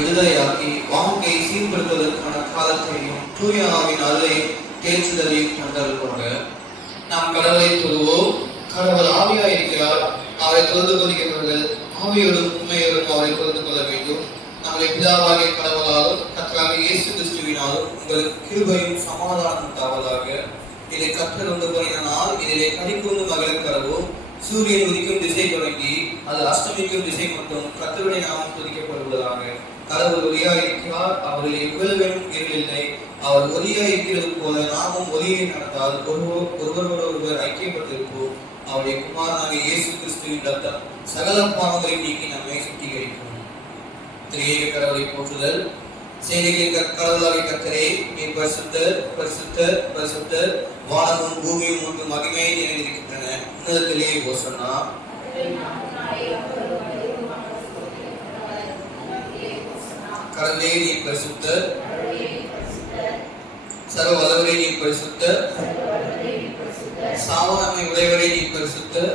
விடுதலையாக்கி வாழ்க்கையை சீர்படுத்துவதற்கான காலத்தையும் தூய ஆவின் அருளை தேர்ச்சுதலையும் தந்தருள்வாங்க. நாம் கடவுளை தொழுவோம். கடவுள் ஆவியா இருக்கிறார், அவரை தொழுது கொள்கிறவர்கள் ஆவியோடும் உண்மையோடும் அவரை தொழுது கொள்ள வேண்டும். நம்முடைய பிதாவாகிய கடவுளாலும் கர்த்தராகிய இயேசு கிறிஸ்துவினாலும் உங்களுக்கு கிருபையும் சமாதானம் உண்டாவதாக. இதை கற்றல் உண்டு பண்ணினால் இதிலே கனிக்கூர்ந்து மகிழக்கரவும் சூரியன் உதிக்கும் திசை தொடங்கி அது அஸ்தமிக்கும் திசை மட்டும் கர்த்தருடைய நாமம் துதிக்கப்படுவதாக. கடவுள் ஒளியாக இருக்கிறார், அவரில் எவ்வளவும் இருளில்லை. அவர் ஒளியாக இருக்கிறது போல நாமும் ஒளியை நடந்தால் ஒருவரோடு ஐக்கியப்பட்டிருப்போம். அவருடைய குமாரனாகிய இயேசு கிறிஸ்துவின் ரத்தம் சகல பாவங்களை நீக்கி நம்மை சுத்திகரிக்கும். திரியேக கடவுளை போற்றுதல். சேனைகளின் கடவுளாகிய கர்த்தரே, நீர் பரிசுத்தர் பரிசுத்தர் பரிசுத்தர், வானமும் பூமியும் உமக்கு மகிமையை நிறைந்திருக்கின்றன. உன்னதத்திலே ஓசன்னா. கடவுளே நீர் பரிசுத்தர், சர்வ வல்லவரே நீர் பரிசுத்தர், சாவனமை உடையவரே நீர் பரிசுத்தர்.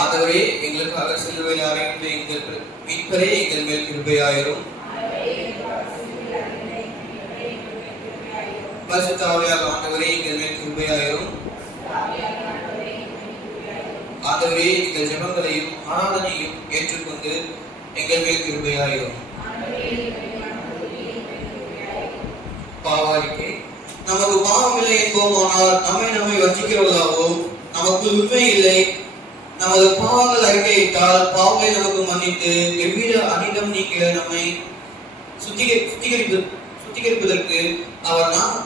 ஆண்டவரே, எங்களுக்காக சிலுவையில் அறைந்த எங்கள் மீட்பரே, எங்கள் மேல் கிருபையாயிரும். பரிசுத்த ஆவியாக ஆண்டவரே, எங்கள் மேல் கிருபையாயிரும். ஆண்டவரே, எங்கள் ஜெபங்களையும் ஆராதனையும் ஏற்றுக்கொண்டு எங்கள் மேல் கிருபையாயிரும். பாவாரிக்கை. நமக்கு பாவம் இல்லை என்போமானால் நம்மை வஞ்சிக்கிறவர்களாகவும் நமக்கு உண்மை இல்லை. நமது பாவங்கள் அறிக்கையிட்டால் பாவங்களை நமக்கு மன்னித்து எவ்வித அனிதம் நீக்க நம்மை சுத்திகரிப்பதற்கு அவர் நாம்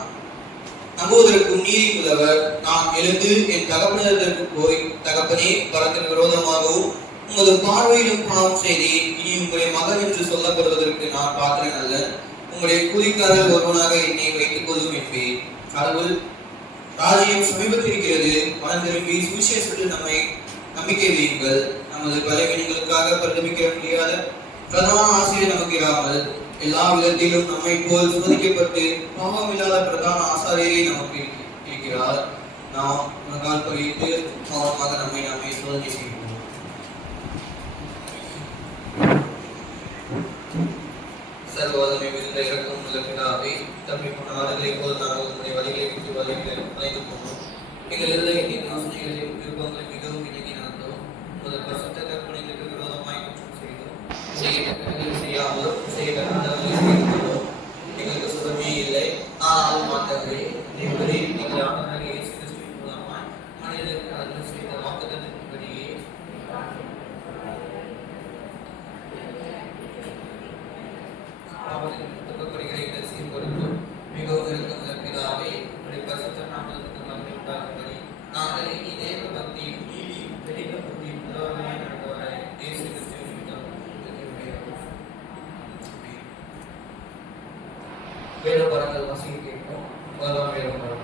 நம்புவதற்கும் நீதி உள்ளவர். நான் எழுந்து என் தகப்பனிடத்திற்கு போய், தகப்பனே, பரத்தின் விரோதமாகவும் உமது பார்வையிலும் பாவம் செய்தி இனி உங்களுடைய மகன் என்று சொல்லப்படுவதற்கு நான் பாத்திரன் அல்ல. உங்களுடைய கூலிக்காரர் ஒருவனாக என்னை வைத்துக் கொள்ளும் என்பேன். கடவுள் ராஜ்யம் சமீபத்திருக்கிறது. மனம் திரும்பி சுவிசேஷத்தில் நம்மை நம்பிக்கை வையுங்கள். நமது பலவீனங்களுக்காக பரிதபிக்க முடியாத பிரதான ஆசிரியர் நமக்கு இராமல் எல்லா விதத்திலும் நம்மை போல் சோதிக்கப்பட்டு பாவம் இல்லாத பிரதான ஆசாரியரே நமக்கு இருக்கிறார். நாம் உனக்கால் பகிர்ந்து பாவமாக நம்மை சோதனை செய்வோம். சர்வவல்லமை மிகுந்த இரக்கம் உள்ள பிதாவே, தம்மை போன ஆடுகளை போல் நாங்கள் உங்களுடைய வழிகளை விட்டு வளைந்து போனோம். எங்கள் இருதயத்தின் யோசனைகளையும் விருப்பங்களை மிகவும் இணங்கி நடந்தோம். உமது பரிசுத்த கற்பனைகளுக்கு விரோதமாய் குற்றம் செய்தோம். செய்யாமலும் செய்யக்கூடாதவர்களை செய்து கொண்டோம். எங்களுக்கு சுகமே இல்லை. ஆனால் மாற்றங்களே, நீங்கள் ஆண்டவராகிய இயேசு கிறிஸ்துவின் மூலமாய் மனிதர்களுக்கு அவர்கள் செய்த வாக்குத்தத்தத்தின்படியே துக்கப்படுகிற எங்கள் சீர்பொருளும் மிகவும் இருக்கும் பிதாவே, உடைய பரிசுத்த நாமத்துக்கு மகிமை உண்டாகும்படி நாங்கள் இனி தேவ பக்தியும் நீதியும் தெளிந்த புத்தியும் உதவமாய் நடந்தவரை இயேசு கிறிஸ்துவின் நிமித்தம் வேத பரங்கள் வசிக்க கேட்போம். முதலாம் வேதம் பரம்.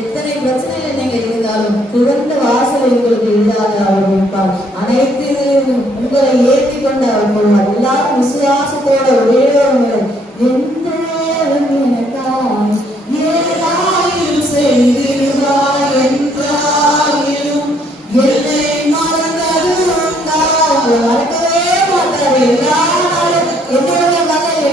எத்தனை பிரச்சனைகள் நீங்க இருந்தாலும் துறந்த வாசலை உங்களுக்கு இல்லாத அவர் இருப்பார். அனைத்து உங்களை ஏற்றி கொண்டு அவர் போவார். எல்லாரும் விசுவாசத்தோட ஒரே எந்த ஏதாயும் செய்திருவாய் என்றாயும் என்னை மறந்தது மறக்கவே மாட்டார். எல்லா நாளும் என்னுடைய மகள்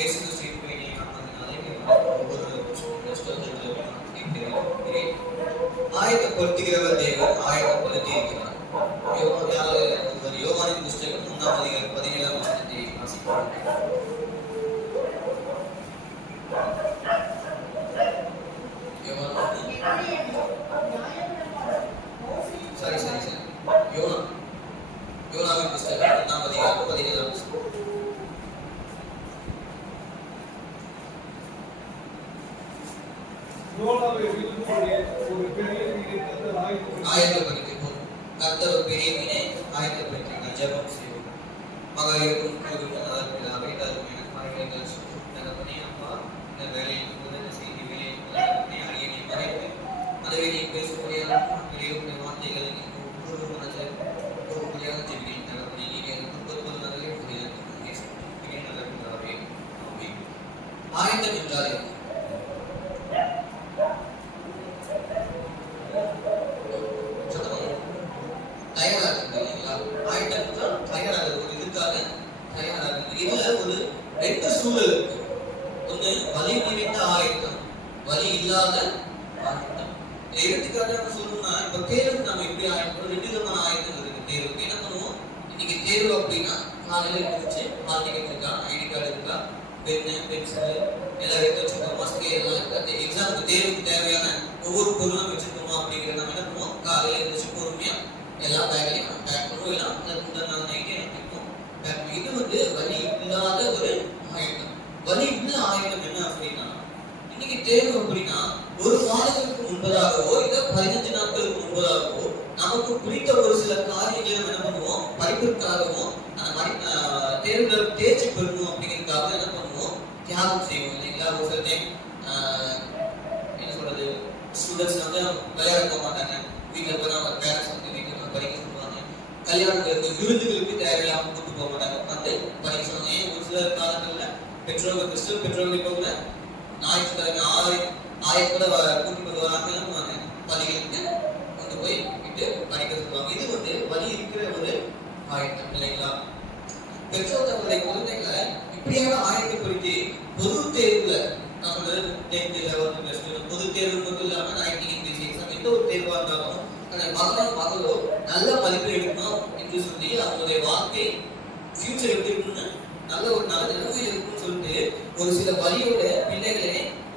இயேசு கிறிஸ்துவின் பெயரில் நாமத்தினாலே ஒவ்வொரு ஸ்தோத்திரங்களும் கேட்கிறேன். ஆயத்தப்படுத்துகிறவர் தேவன் ஆயத்தப்படுத்தி இருக்கிறார். யோவானின் புஸ்தகம் 1:17 வசனத்தை வாசிப்பார்கள். யோனாவின் புஸ்தகம் 1:17 வசனம். ஆயத்தப்படுத்தி கர்த்தர் ஒரு பெரிய மீனை ஆயத்தப்படுத்தினார். ஜெபம் செய்வோம். மகளிருக்கும் பிதாவே தகப்பனே அப்பா, இந்த வேலையில் முதல் செய்தி வேலையை அடியனை மறைத்து அந்த வேலையை பேசக்கூடிய பெரிய வார்த்தைகளை ஒவ்வொரு மனதில் ஒவ்வொருவரையாக ஜெபிக்கிறேன். தகப்பனே நீங்கள் ஒவ்வொரு நல்லே நல்லவே ஆயத்தம் என்றால் ரெண்டு சூழல் இருக்கு. ஒண்ணு வலி நிறைந்த ஆயத்தம், வலி இல்லாத ஆயத்தம். எடுத்துக்காட்டாக சொல்லணும்னா இப்ப தேர்வுக்கு நம்ம எப்படி ஆயத்தம், ரெண்டு விதமான ஆயத்தம் இருக்கு. தேர்வுக்கு என்ன பண்ணுவோம், இன்னைக்கு தேர்வு அப்படின்னா காலையில எழுந்திரிச்சு ஹால் டிக்கெட் இருக்கா, ஐடி கார்டு இருக்கா, பென்னு பென்சில் எல்லாம் எடுத்து வச்சிருக்கோம், மஸ்கே எல்லாம் இருக்கு. அந்த எக்ஸாமுக்கு தேர்வுக்கு தேவையான ஒவ்வொரு பொருளும் வச்சிருக்கோமா அப்படிங்கிற நம்ம என்ன பண்ணுவோம், காலையில எழுந்திரிச்சு பொறுமையா எல்லா பேக்லையும் பேக் பண்ணுவோம். எல்லாம் முந்தின நாள் நைட்டே இருக்கும். இது வலி இல்லாத ஒரு ஆயத்தம். வலி உள்ள ஆயத்தம் என்ன அப்படின்னா, இன்னைக்கு தேர்வு அப்படின்னா ஒரு மாதத்திற்கு முன்பதாகவோ இல்ல 15 நாட்களுக்கு முன்பதாகவோ நமக்கு பிடித்த ஒரு சில காரியங்களை நம்ம என்ன பண்ணுவோம், படிப்பிற்காகவும் அந்த தேர்வுல தேர்ச்சி பெறணும் அப்படிங்கிறதுக்காக என்ன பண்ணுவோம், தியாகம் செய்வோம் இல்லைங்களா? ஒரு சில டைம் என்ன சொல்றது, ஸ்டூடெண்ட்ஸ் விளையாட போக மாட்டாங்க. வீட்டுல போய் நம்ம பேரண்ட்ஸ் வீட்டுல படிக்க சொல்லுவாங்க. கல்யாணங்களுக்கு விருந்துகளுக்கு தேவையில்லாம கூட்டு போக மாட்டாங்க, உட்காந்து படிக்க சொல்லுவாங்க. ஒரு சில காலங்கள்ல பெற்றோர்கள் கிறிஸ்துவ பெற்றோர்கள் இப்போ கூட ஞாயிற்றுக்கிழமை ஆயத்தோட கூட்டிட்டு வராங்க, பள்ளிகளுக்கு கொண்டு போய் விட்டு படிக்க சொல்லுவாங்க. இது வலி இருக்கிற ஒரு ஆயத்தம் இல்லைங்களா? பெற்றோர் தங்களுடைய குழந்தைகளை இப்படியாக ஆயத்தப்படுத்தி பொது தேர்வுல நம்ம 10th 11th +2 பொது தேர்வு மட்டும் இல்லாம 19 English எக்ஸாம் எந்த ஒரு தேர்வா இருந்தாலும் அந்த மகளோ நல்ல மதிப்பெண் எடுக்கணும் என்று சொல்லி அவங்களுடைய வாழ்க்கை ஃபியூச்சர் எப்படி இருக்குன்னு நல்ல ஒரு நல்ல நிலைமையில் இருக்குன்னு சொல்லிட்டு ஒரு சில வழியோட பிள்ளைகளை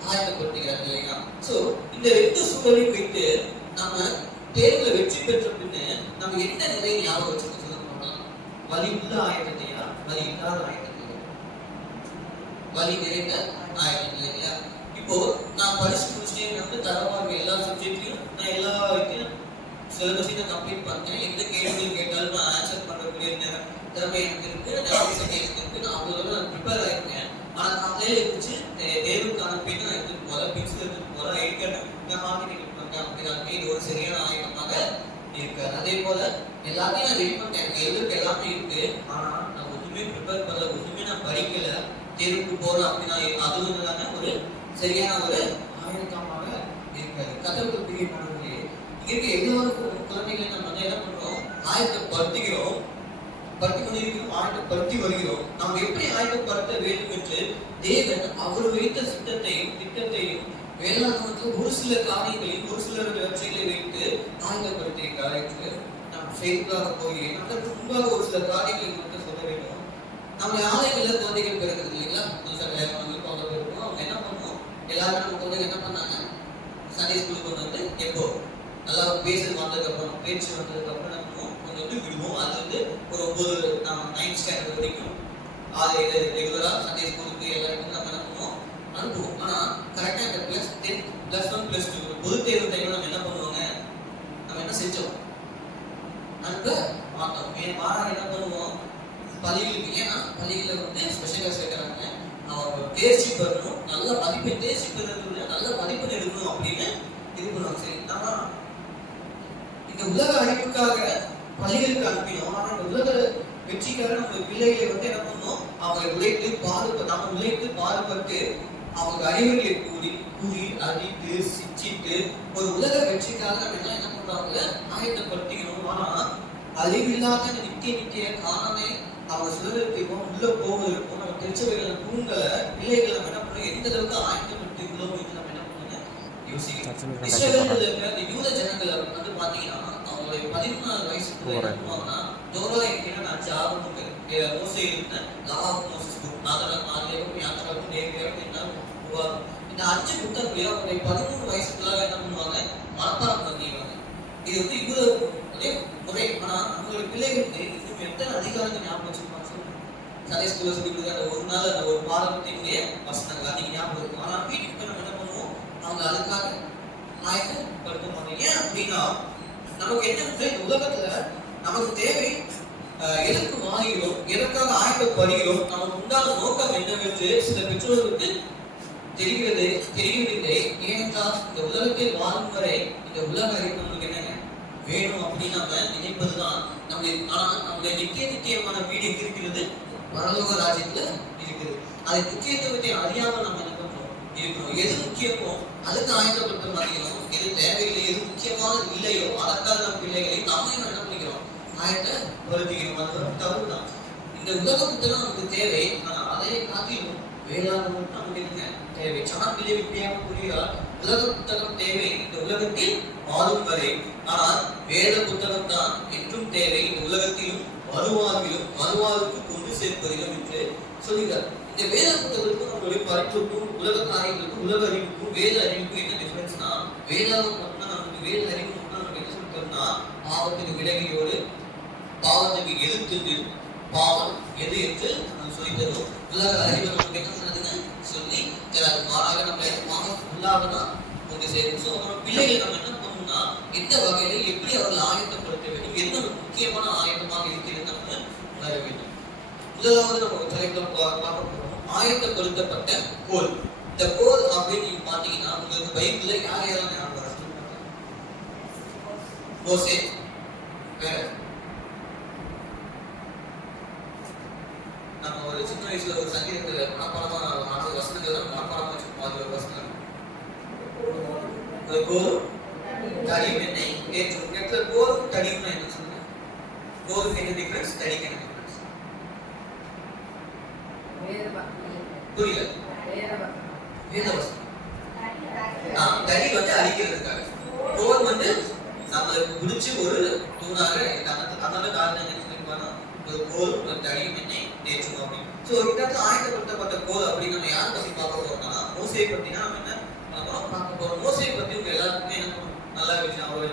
ஆயத்தப்படுத்துகிறாங்க இல்லையா? சோ இந்த ரெண்டு சூழலையும் வைத்து நம்ம தேர்வுல வெற்றி பெற்ற பின்ன நம்ம என்ன நிலையை ஞாபகம் வச்சுக்க சொல்லணும்? வலி உள்ள ஆயத்தத்தையா, வலி இல்லாத ஆயத்தத்தையா? வலி நிறைந்த ஆயத்தம் இல்லையா? இப்போ நான் படிச்சு முடிச்சுட்டேன், தரமாக எல்லா சப்ஜெக்ட்லயும் நான் எல்லா சிலபஸையும் கம்ப்ளீட் பண்ணேன். எந்த கேள்விகள் கேட்டாலும் நான் ஆன்சர் பண்ணக்கூடிய திறமை எனக்கு இருக்கு, எனக்கு இருக்கு, நான் அவ்வளவு நான் ப்ரிப்பேர் ஆயிருக்கேன். ஆனா காலையில இருந்துச்சு தேர்வுக்கான பெண் நான் எடுத்துட்டு போறேன், பென்சில் எடுத்துட்டு போறேன், ஐடி கார்டு மார்க்கெட்டிங் பண்ணேன் அப்படின்னாலுமே இது ஒரு சரியான ஆயத்தமாக இருக்காது. அதே போல எல்லாத்தையும் நான் ரெடி பண்ணேன், எனக்கு எழுதுக்கு எல்லாமே இருக்கு, ஆனா நான் ஒண்ணுமே ப்ரிப்பேர் பண்ணல, ஒண்ணுமே நான் படிக்கல, தேர்வுக்கு போறேன் அப்படின்னா அதுவும் தானே ஒரு சரியான ஒரு ஆயத்தமாக இருக்காது. கதவுக்கு பெரிய மாணவர்களே, இங்க எல்லாருக்கும் குழந்தைகளை நம்ம என்ன பண்றோம், ஆயத்தப்படுத்துகிறோம், ஆயத்தப்படுத்தி வருகிறோம். நாம் எப்படி ஆயத்தப்படுத்த வேண்டும் என்று தேவன் அவர் வைத்த சித்தத்தையும் திட்டத்தையும் வேளாண்மைக்கு ஒரு சில காரியங்களையும் ஒரு சில வெற்றிகளை வைத்து ஆயத்தப்படுத்தியிருக்கிறார் என்று நாம் செய்தியாக போகிறேன். அதற்கு முன்பாக ஒரு சில காரியங்களை மட்டும் சொல்ல வேண்டும். நம்ம ஆலயங்கள்ல குழந்தைகள் பிறகுது இல்லைங்களா? அவங்க என்ன பண்ணுவோம், எல்லாருமே நம்ம குழந்தைங்க என்ன பண்ணாங்க, சண்டே ஸ்கூலுக்கு கொண்டு வந்து எப்போ நல்லா பேசுறது வந்ததுக்கு அப்புறம் பேச்சு வந்ததுக்கு அப்புறம் நம்ம கொஞ்சம் விடுவோம். அது ஒரு 9th ஸ்டாண்டர்ட் வரைக்கும் அது ரெகுலரா சண்டே ஸ்கூலுக்கு எல்லாருக்கும் நம்ம என்ன பண்ணுவோம், அனுப்புவோம். ஆனா கரெக்டா இந்த +10 +1 +2 பொது தேர்வு டைம்ல நம்ம என்ன பண்ணுவாங்க, நம்ம என்ன செஞ்சோம், அனுப்ப மாட்டோம். மாறாக என்ன பண்ணுவோம், பள்ளிகளுக்கு, ஏன்னா பள்ளிகளில் ஸ்பெஷல் கிளாஸ் வைக்கிறாங்க, அவங்க தேர்ச்சி பெறணும், நல்ல மதிப்பெண் தேர்ச்சி பெறணும், நல்ல மதிப்பெண் எடுக்கணும் அப்படின்னு இது பண்ணுவாங்க. சரி, நம்ம இந்த உலக அழிப்புக்காக பள்ளிகளுக்கு அனுப்பினோம். ஆனா இந்த உலக வெற்றிக்காக நம்ம பிள்ளைகளை என்ன பண்ணோம், அவங்க உழைத்து நம்ம உழைத்து பாடுபட்டு அவங்க அறிவுகளை கூறி அடித்து சிச்சிட்டு ஒரு உலக வெற்றிக்காக நம்ம என்ன பண்றாங்க, ஆயத்தப்படுத்திக்கணும். ஆனா அழிவில்லாத நித்திய காணாமை அவங்க சுதந்திரத்துக்கும் உள்ள போவதற்கும் நம்ம திருச்சபைகளை தூண்களை பிள்ளைகளை நம்ம என்ன பண்ணணும், எந்த அளவுக்கு ஆயத்தப்பட்டு இவ்வளோ நம்ம என்ன பண்ணணும் யோசிக்கணும். இஸ்ரவேல்ல இருக்கிற அந்த யூத ஜனங்களை வந்து பாத்தீங்கன்னா அவங்களுடைய 14 வயசுக்குள்ள என்ன பண்ணுவாங்கன்னா, தோரா என்ன நான் ஜாபம் மோசே இருந்தேன் லாபம் மோசஸ் நாதரம் ஆலயம் யாத்திராவும் தேவியாவும் என்ன உருவாகும். இந்த 5 புத்தகங்களையும் அவங்களுடைய 13 வயசுக்குள்ள என்ன பண்ணுவாங்க, மனப்பாடம் பண்ணிடுவாங்க. இது வந்து இவ்வளவு அதே முறை. ஆனா நம்மளுடைய பிள்ளைகளுக்கு இன்னும் எத்தனை அதிகாரங்கள் ஞாபகம் வச்சிருப்பாங்க சொல்லுங்க. சண்டே ஸ்கூல்ல சொல்லி கொடுக்குற அந்த ஒரு நாள் அந்த ஒரு பாடத்தினுடைய வசனங்கள் அதிக ஞாபகம் இருக்கும். ஆனா வீட்டுக்கு நம்ம என்ன பண்ணுவோம், அவங்க அதுக்காக ஆயத்தப்படுத்த மாட்டோம். ஏன் அப்படின்னா நமக்கு என்ன இந்த உலகத்துல நமக்கு தேவை எதற்கு வாங்குகிறோம், எதற்காக ஆயத்தப்படுகிறோம், நமக்கு உண்டான நோக்கம் என்னவென்று சில பெற்றோர்களுக்கு தெரியவில்லை. ஏனென்றால் இந்த உலகத்தில் வாழும் வரை இந்த உலக அறிவு நம்மளுக்கு என்னங்க வேணும் அப்படின்னு நம்ம நினைப்பதுதான் நம்முடைய. ஆனா நம்முடைய நித்தியமான வீடு எங்க இருக்கிறது, பரலோக ராஜ்யத்துல இருக்குது. அதை முக்கியத்துவத்தை அறியாமல் நம்ம என்ன பண்றோம் இருக்கணும். எது முக்கியமோ அதுக்கு ஆயத்தப்படுத்த மாட்டேங்கிறோம். எது தேவையில்லை, எது முக்கியமானது இல்லையோ அதற்காக நம்ம பிள்ளைகளை நம்ம என்ன பண்ணிக்கிறோம், ஆயத்தப்படுத்திக்கிறோம். அது ஒரு தவறுதான். இந்த உலக புத்தகம் நமக்கு தேவை. ஆனா அதை காட்டிலும் வேளாண் நமக்கு என்ன தேவை. சாப்பிலே வித்தியாக புரியால் உலக புத்தகம் தேவை இந்த உலகத்தில் வாழும் வரை. ஆனால் வேத புத்தகம் தான் என்றும் தேவை இந்த உலகத்திலும் மறுவாழ்வுக்கு கொண்டு சேர்ப்பதிலும் என்று சொல்கிறார். இந்த வேத புத்தகத்துக்கும் நம்மளுடைய படிப்புக்கும் உலக காரியங்களுக்கும் உலக அறிவுக்கும் வேத அறிவுக்கும் என்ன டிஃபரன்ஸ்னா, வேதாவும் நமக்கு வேத அறிவு நமக்கு என்ன சொல்லிட்டோம்னா, பாவத்துக்கு விலகியோடு பாவத்துக்கு எதிர்த்து பாவம் எது என்று நம்ம சொல்லி தருவோம். உலக அறிவு நமக்கு என்ன சொன்னதுன்னு சொல்லி தராது. மாறாக நம்ம பாவம் உள்ளாகதான் கொண்டு சேரும். ஸோ நம்ம பிள்ளைகளை நம்ம என்ன பண்ணணும்னா, எந்த வகையில எப்படி அவர்கள் ஆயத்தப்படுத்த வேண்டும், என்ன முக்கியமான ஆயத்தமாக இருக்கிறது நம்ம உணர வேண்டும். முதலாவது நம்ம தலைப்புல பார்க்க போறோம், ஆயத்தப்படுத்தப்பட்ட கோல். இந்த கோல் அப்படின்னு நீங்க பாத்தீங்கன்னா உங்களுக்கு பைபிள்ல யாரெல்லாம் ஞாபகம் வர மோசே, வேற நம்ம ஒரு சின்ன வயசுல ஒரு சங்கீதத்துல மனப்பாடமா 40 வசனங்கள் மனப்பாடமா வச்சிருப்போம். அது ஒரு வசனம் கோல் தடியும் எண்ணெய் ஏற்று. கோல் தடியும் என்ன சொல்லுங்க, கோலுக்கு என்ன டிஃபரன்ஸ், தடிக்கு என்ன டிஃபரன்ஸ் புரியல. வேதவசனம் தடி வந்து அடிக்கிறதுக்காக, கோல் வந்து நம்மளுக்கு பிடிச்சி ஒரு தூணாக அதனால காரணம் ஒரு கோல் ஒரு தடியும் எண்ணெய் தேய்ச்சோம் அப்படின்னு. ஸோ இடத்துல ஆயத்தப்படுத்தப்பட்ட கோல் அப்படின்னு நம்ம யாரை பத்தி பார்க்க போறோம்னா, மோசையை பத்தினா நம்ம என்ன பார்க்க போறோம். மோசையை பத்தி உங்க எல்லாருக்குமே என்ன நல்லா இருந்துச்சு. அவர்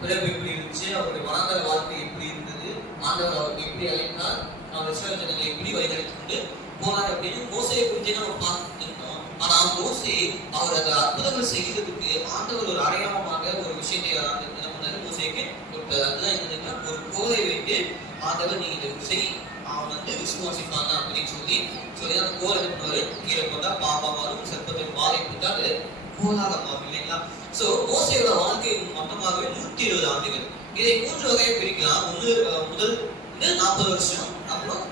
பிறப்பு எப்படி இருந்துச்சு, அவருடைய வனாந்தர வாழ்க்கை எப்படி இருந்தது, ஆண்டவர் அவருக்கு எப்படி அழைத்தார், அவர் இஸ்ரவேல் ஜனங்களை எப்படி வழிநடத்தி கொண்டு போனார் அப்படின்னு மோசையை குறித்து நம்ம பார்த்துருந்தோம். ஆனா மோசே அவர் அந்த அற்புதங்கள் செய்யறதுக்கு ஆண்டவர் ஒரு அடையாளமாக ஒரு விஷயத்தை என்ன பண்ணாரு, மோசைக்கு கொடுத்தாரு. அதுதான் என்னன்னா, ஒரு கோலை வைத்து ஆண்டவர் நீங்க இதை செய், அவன் வந்து விசுவாசிப்பாங்க அப்படின்னு சொல்லி அந்த கோலை என்ன பண்ணுவாரு, கீழே போட்டா பாப்பா மாறும், செப்பத்தின் வாழை போட்டா அது கோலாக மாறும் இல்லைங்களா. சோ மோசையோட வாழ்க்கை மொத்தமாகவே 120 ஆண்டுகள். இதை 3 வகையை பிரிக்கலாம். முதல் 40 வருஷம், அப்புறம்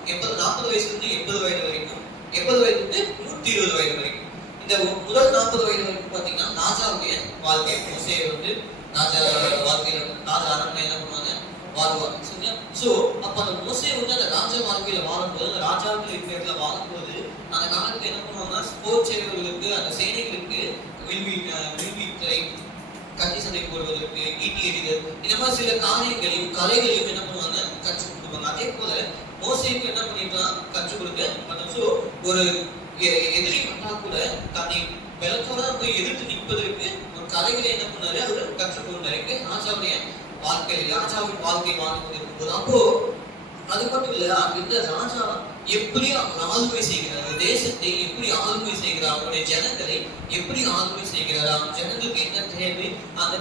40 வயசுல இருந்து 80 வயது வரைக்கும், 80 வயதுல இருந்து 120 வயது வரைக்கும். இந்த முதல் 40 வயது வரைக்கும் பாத்தீங்கன்னா ராஜாவுடைய வாழ்க்கை. மோசே வந்து ராஜா வாழ்க்கையில ராஜா அரண்மனை என்ன பண்ணுவாங்க, வாழ்வாங்க. சோ அப்ப அந்த மோசே வந்து அந்த ராஜா வாழ்க்கையில வாழும்போது, அந்த ராஜாவுடைய பேர்ல வாழும்போது, அந்த காலத்துல என்ன பண்ணுவாங்கன்னா, ஸ்போர்ட்ஸ் செய்வர்களுக்கு, அந்த சேனைகளுக்கு வில்வி துறை, கத்தி சண்டை போடுவதற்கு, ஈட்டி எறிதல், இந்த மாதிரி சில காரியங்களையும் கலைகளையும் என்ன பண்ணுவாங்க, கற்றுக் கொடுப்பாங்க. அதே போல மோசேக்கு என்ன பண்ணிக்கலாம், கற்றுக் கொடுக்க. சோ ஒரு எதிரி வந்தா கூட தன்னை பலத்தோட போய் எதிர்த்து நிற்பதற்கு ஒரு கலைகளை என்ன பண்ணாரு, அவர் கற்றுக் கொடுத்தாரு. ராஜாவுடைய ராஜாவின் வாழ்க்கை வாழ்ந்து கொண்டிருக்கும்போது, அப்போ அது மட்டும் இல்ல, அந்த ராஜா எப்படி ஆளுமை செய்கிறார், தேசத்தை எப்படி ஆளுமை செய்கிறார், அவருடைய ஜனங்களை எப்படி ஆளுமை செய்கிறார், அவங்க ஜனங்களுக்கு என்ன தேவை, அந்த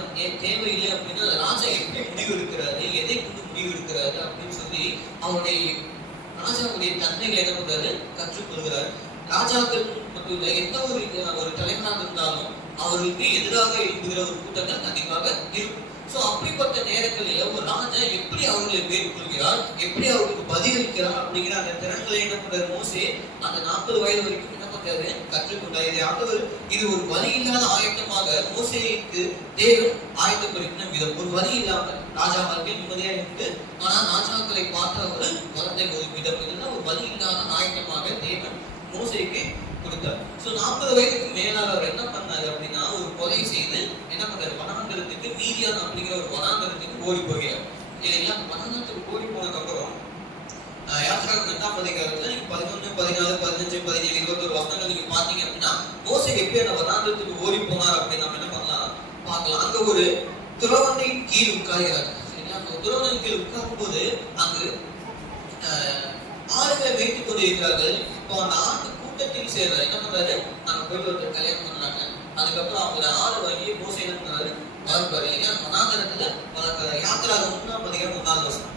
தேவை இல்லை அப்படின்னா ராஜா எப்படி முடிவு எடுக்கிறாரு, எதை கொண்டு முடிவு எடுக்கிறாரு அப்படின்னு சொல்லி அவருடைய ராஜாவுடைய தன்மைகளை என்ன பண்றாரு, கற்றுக்கொள்கிறார். ராஜாக்கள் மட்டும் இல்ல, எந்த ஒரு தலைவராக இருந்தாலும் அவர்களுக்கு எதிராக எழுப்புகிற ஒரு கூட்டங்கள் கண்டிப்பாக இருக்கும். சோ அப்படிப்பட்ட நேரங்களில் ஒரு ராஜா எப்படி அவர்களை மேற்கொள்கிறார், எப்படி அவர்களுக்கு பதிலளிக்கிறார் அப்படிங்கிற அந்த திறன்களை என்ன பண்றாரு மோசே அந்த 40 வயது வரைக்கும் என்ன பண்றாரு? கற்றுக்கொண்டார். இதை ஆண்டவர் இது ஒரு வழி இல்லாத ஆயத்தமாக மோசேக்கு தேவன் ஆயத்தப்படுத்தின விதம். ஒரு வழி இல்லாம ராஜா வாழ்க்கை நிம்மதியா இருக்கு, ஆனா ராஜாக்களை பார்த்த ஒரு வரத்தை ஒரு விதம். இதுதான் ஒரு வழி இல்லாத ஆயத்தமாக தேவன் மோசேக்கு கொடுத்தார். சோ 40 வயதுக்கு மேலாக அவர் என்ன பண்ணாரு அப்படின்னா, ஒரு கொலை செய்து என்ன பண்றாரு, வனாந்தரத்துக்கு மீதியான் அப்படிங்கிற ஒரு வனாந்தரத்துக்கு ஓடி போகிறார். இல்லைங்களா? வனாந்தரத்துக்கு ஓடி போனதுக்கு அப்புறம் யாத்திராகமம் 8ஆம் அதிகாரத்துல நீங்க 11, 14, 15, 17, 21 வசனங்கள் நீங்க பாத்தீங்க அப்படின்னா, மோசே எப்படி அந்த வனாந்தரத்துக்கு ஓடி போனார் அப்படின்னு நம்ம என்ன பண்ணலாம் பார்க்கலாம். அங்க ஒரு துறவண்டையின் கீழ் உட்கார்கிறார். சரிங்களா? அந்த துறவண்டையின் கீழ் உட்காரும் போது அங்கு ஆடுகளை வைத்துக் கொண்டு இருக்கிறார்கள். இப்போ அந்த ஆட்டு கூட்டத்தில் சேர்றாரு. என்ன பண்றாரு, நாங்க போயிட்டு ஒருத்தர் கல்யாணம் பண்றாங்க, அதுக்கப்புறம் அவங்க ஆடு வாங்கி மோசே என்ன பண்றாரு, வளர்ப்பாரு. இல்லையா? வனாந்தரத்துல வளர்க்கிறார். யாத்திராகமம் 3ஆம் அதிகாரம் 1ஆவது வசனம்.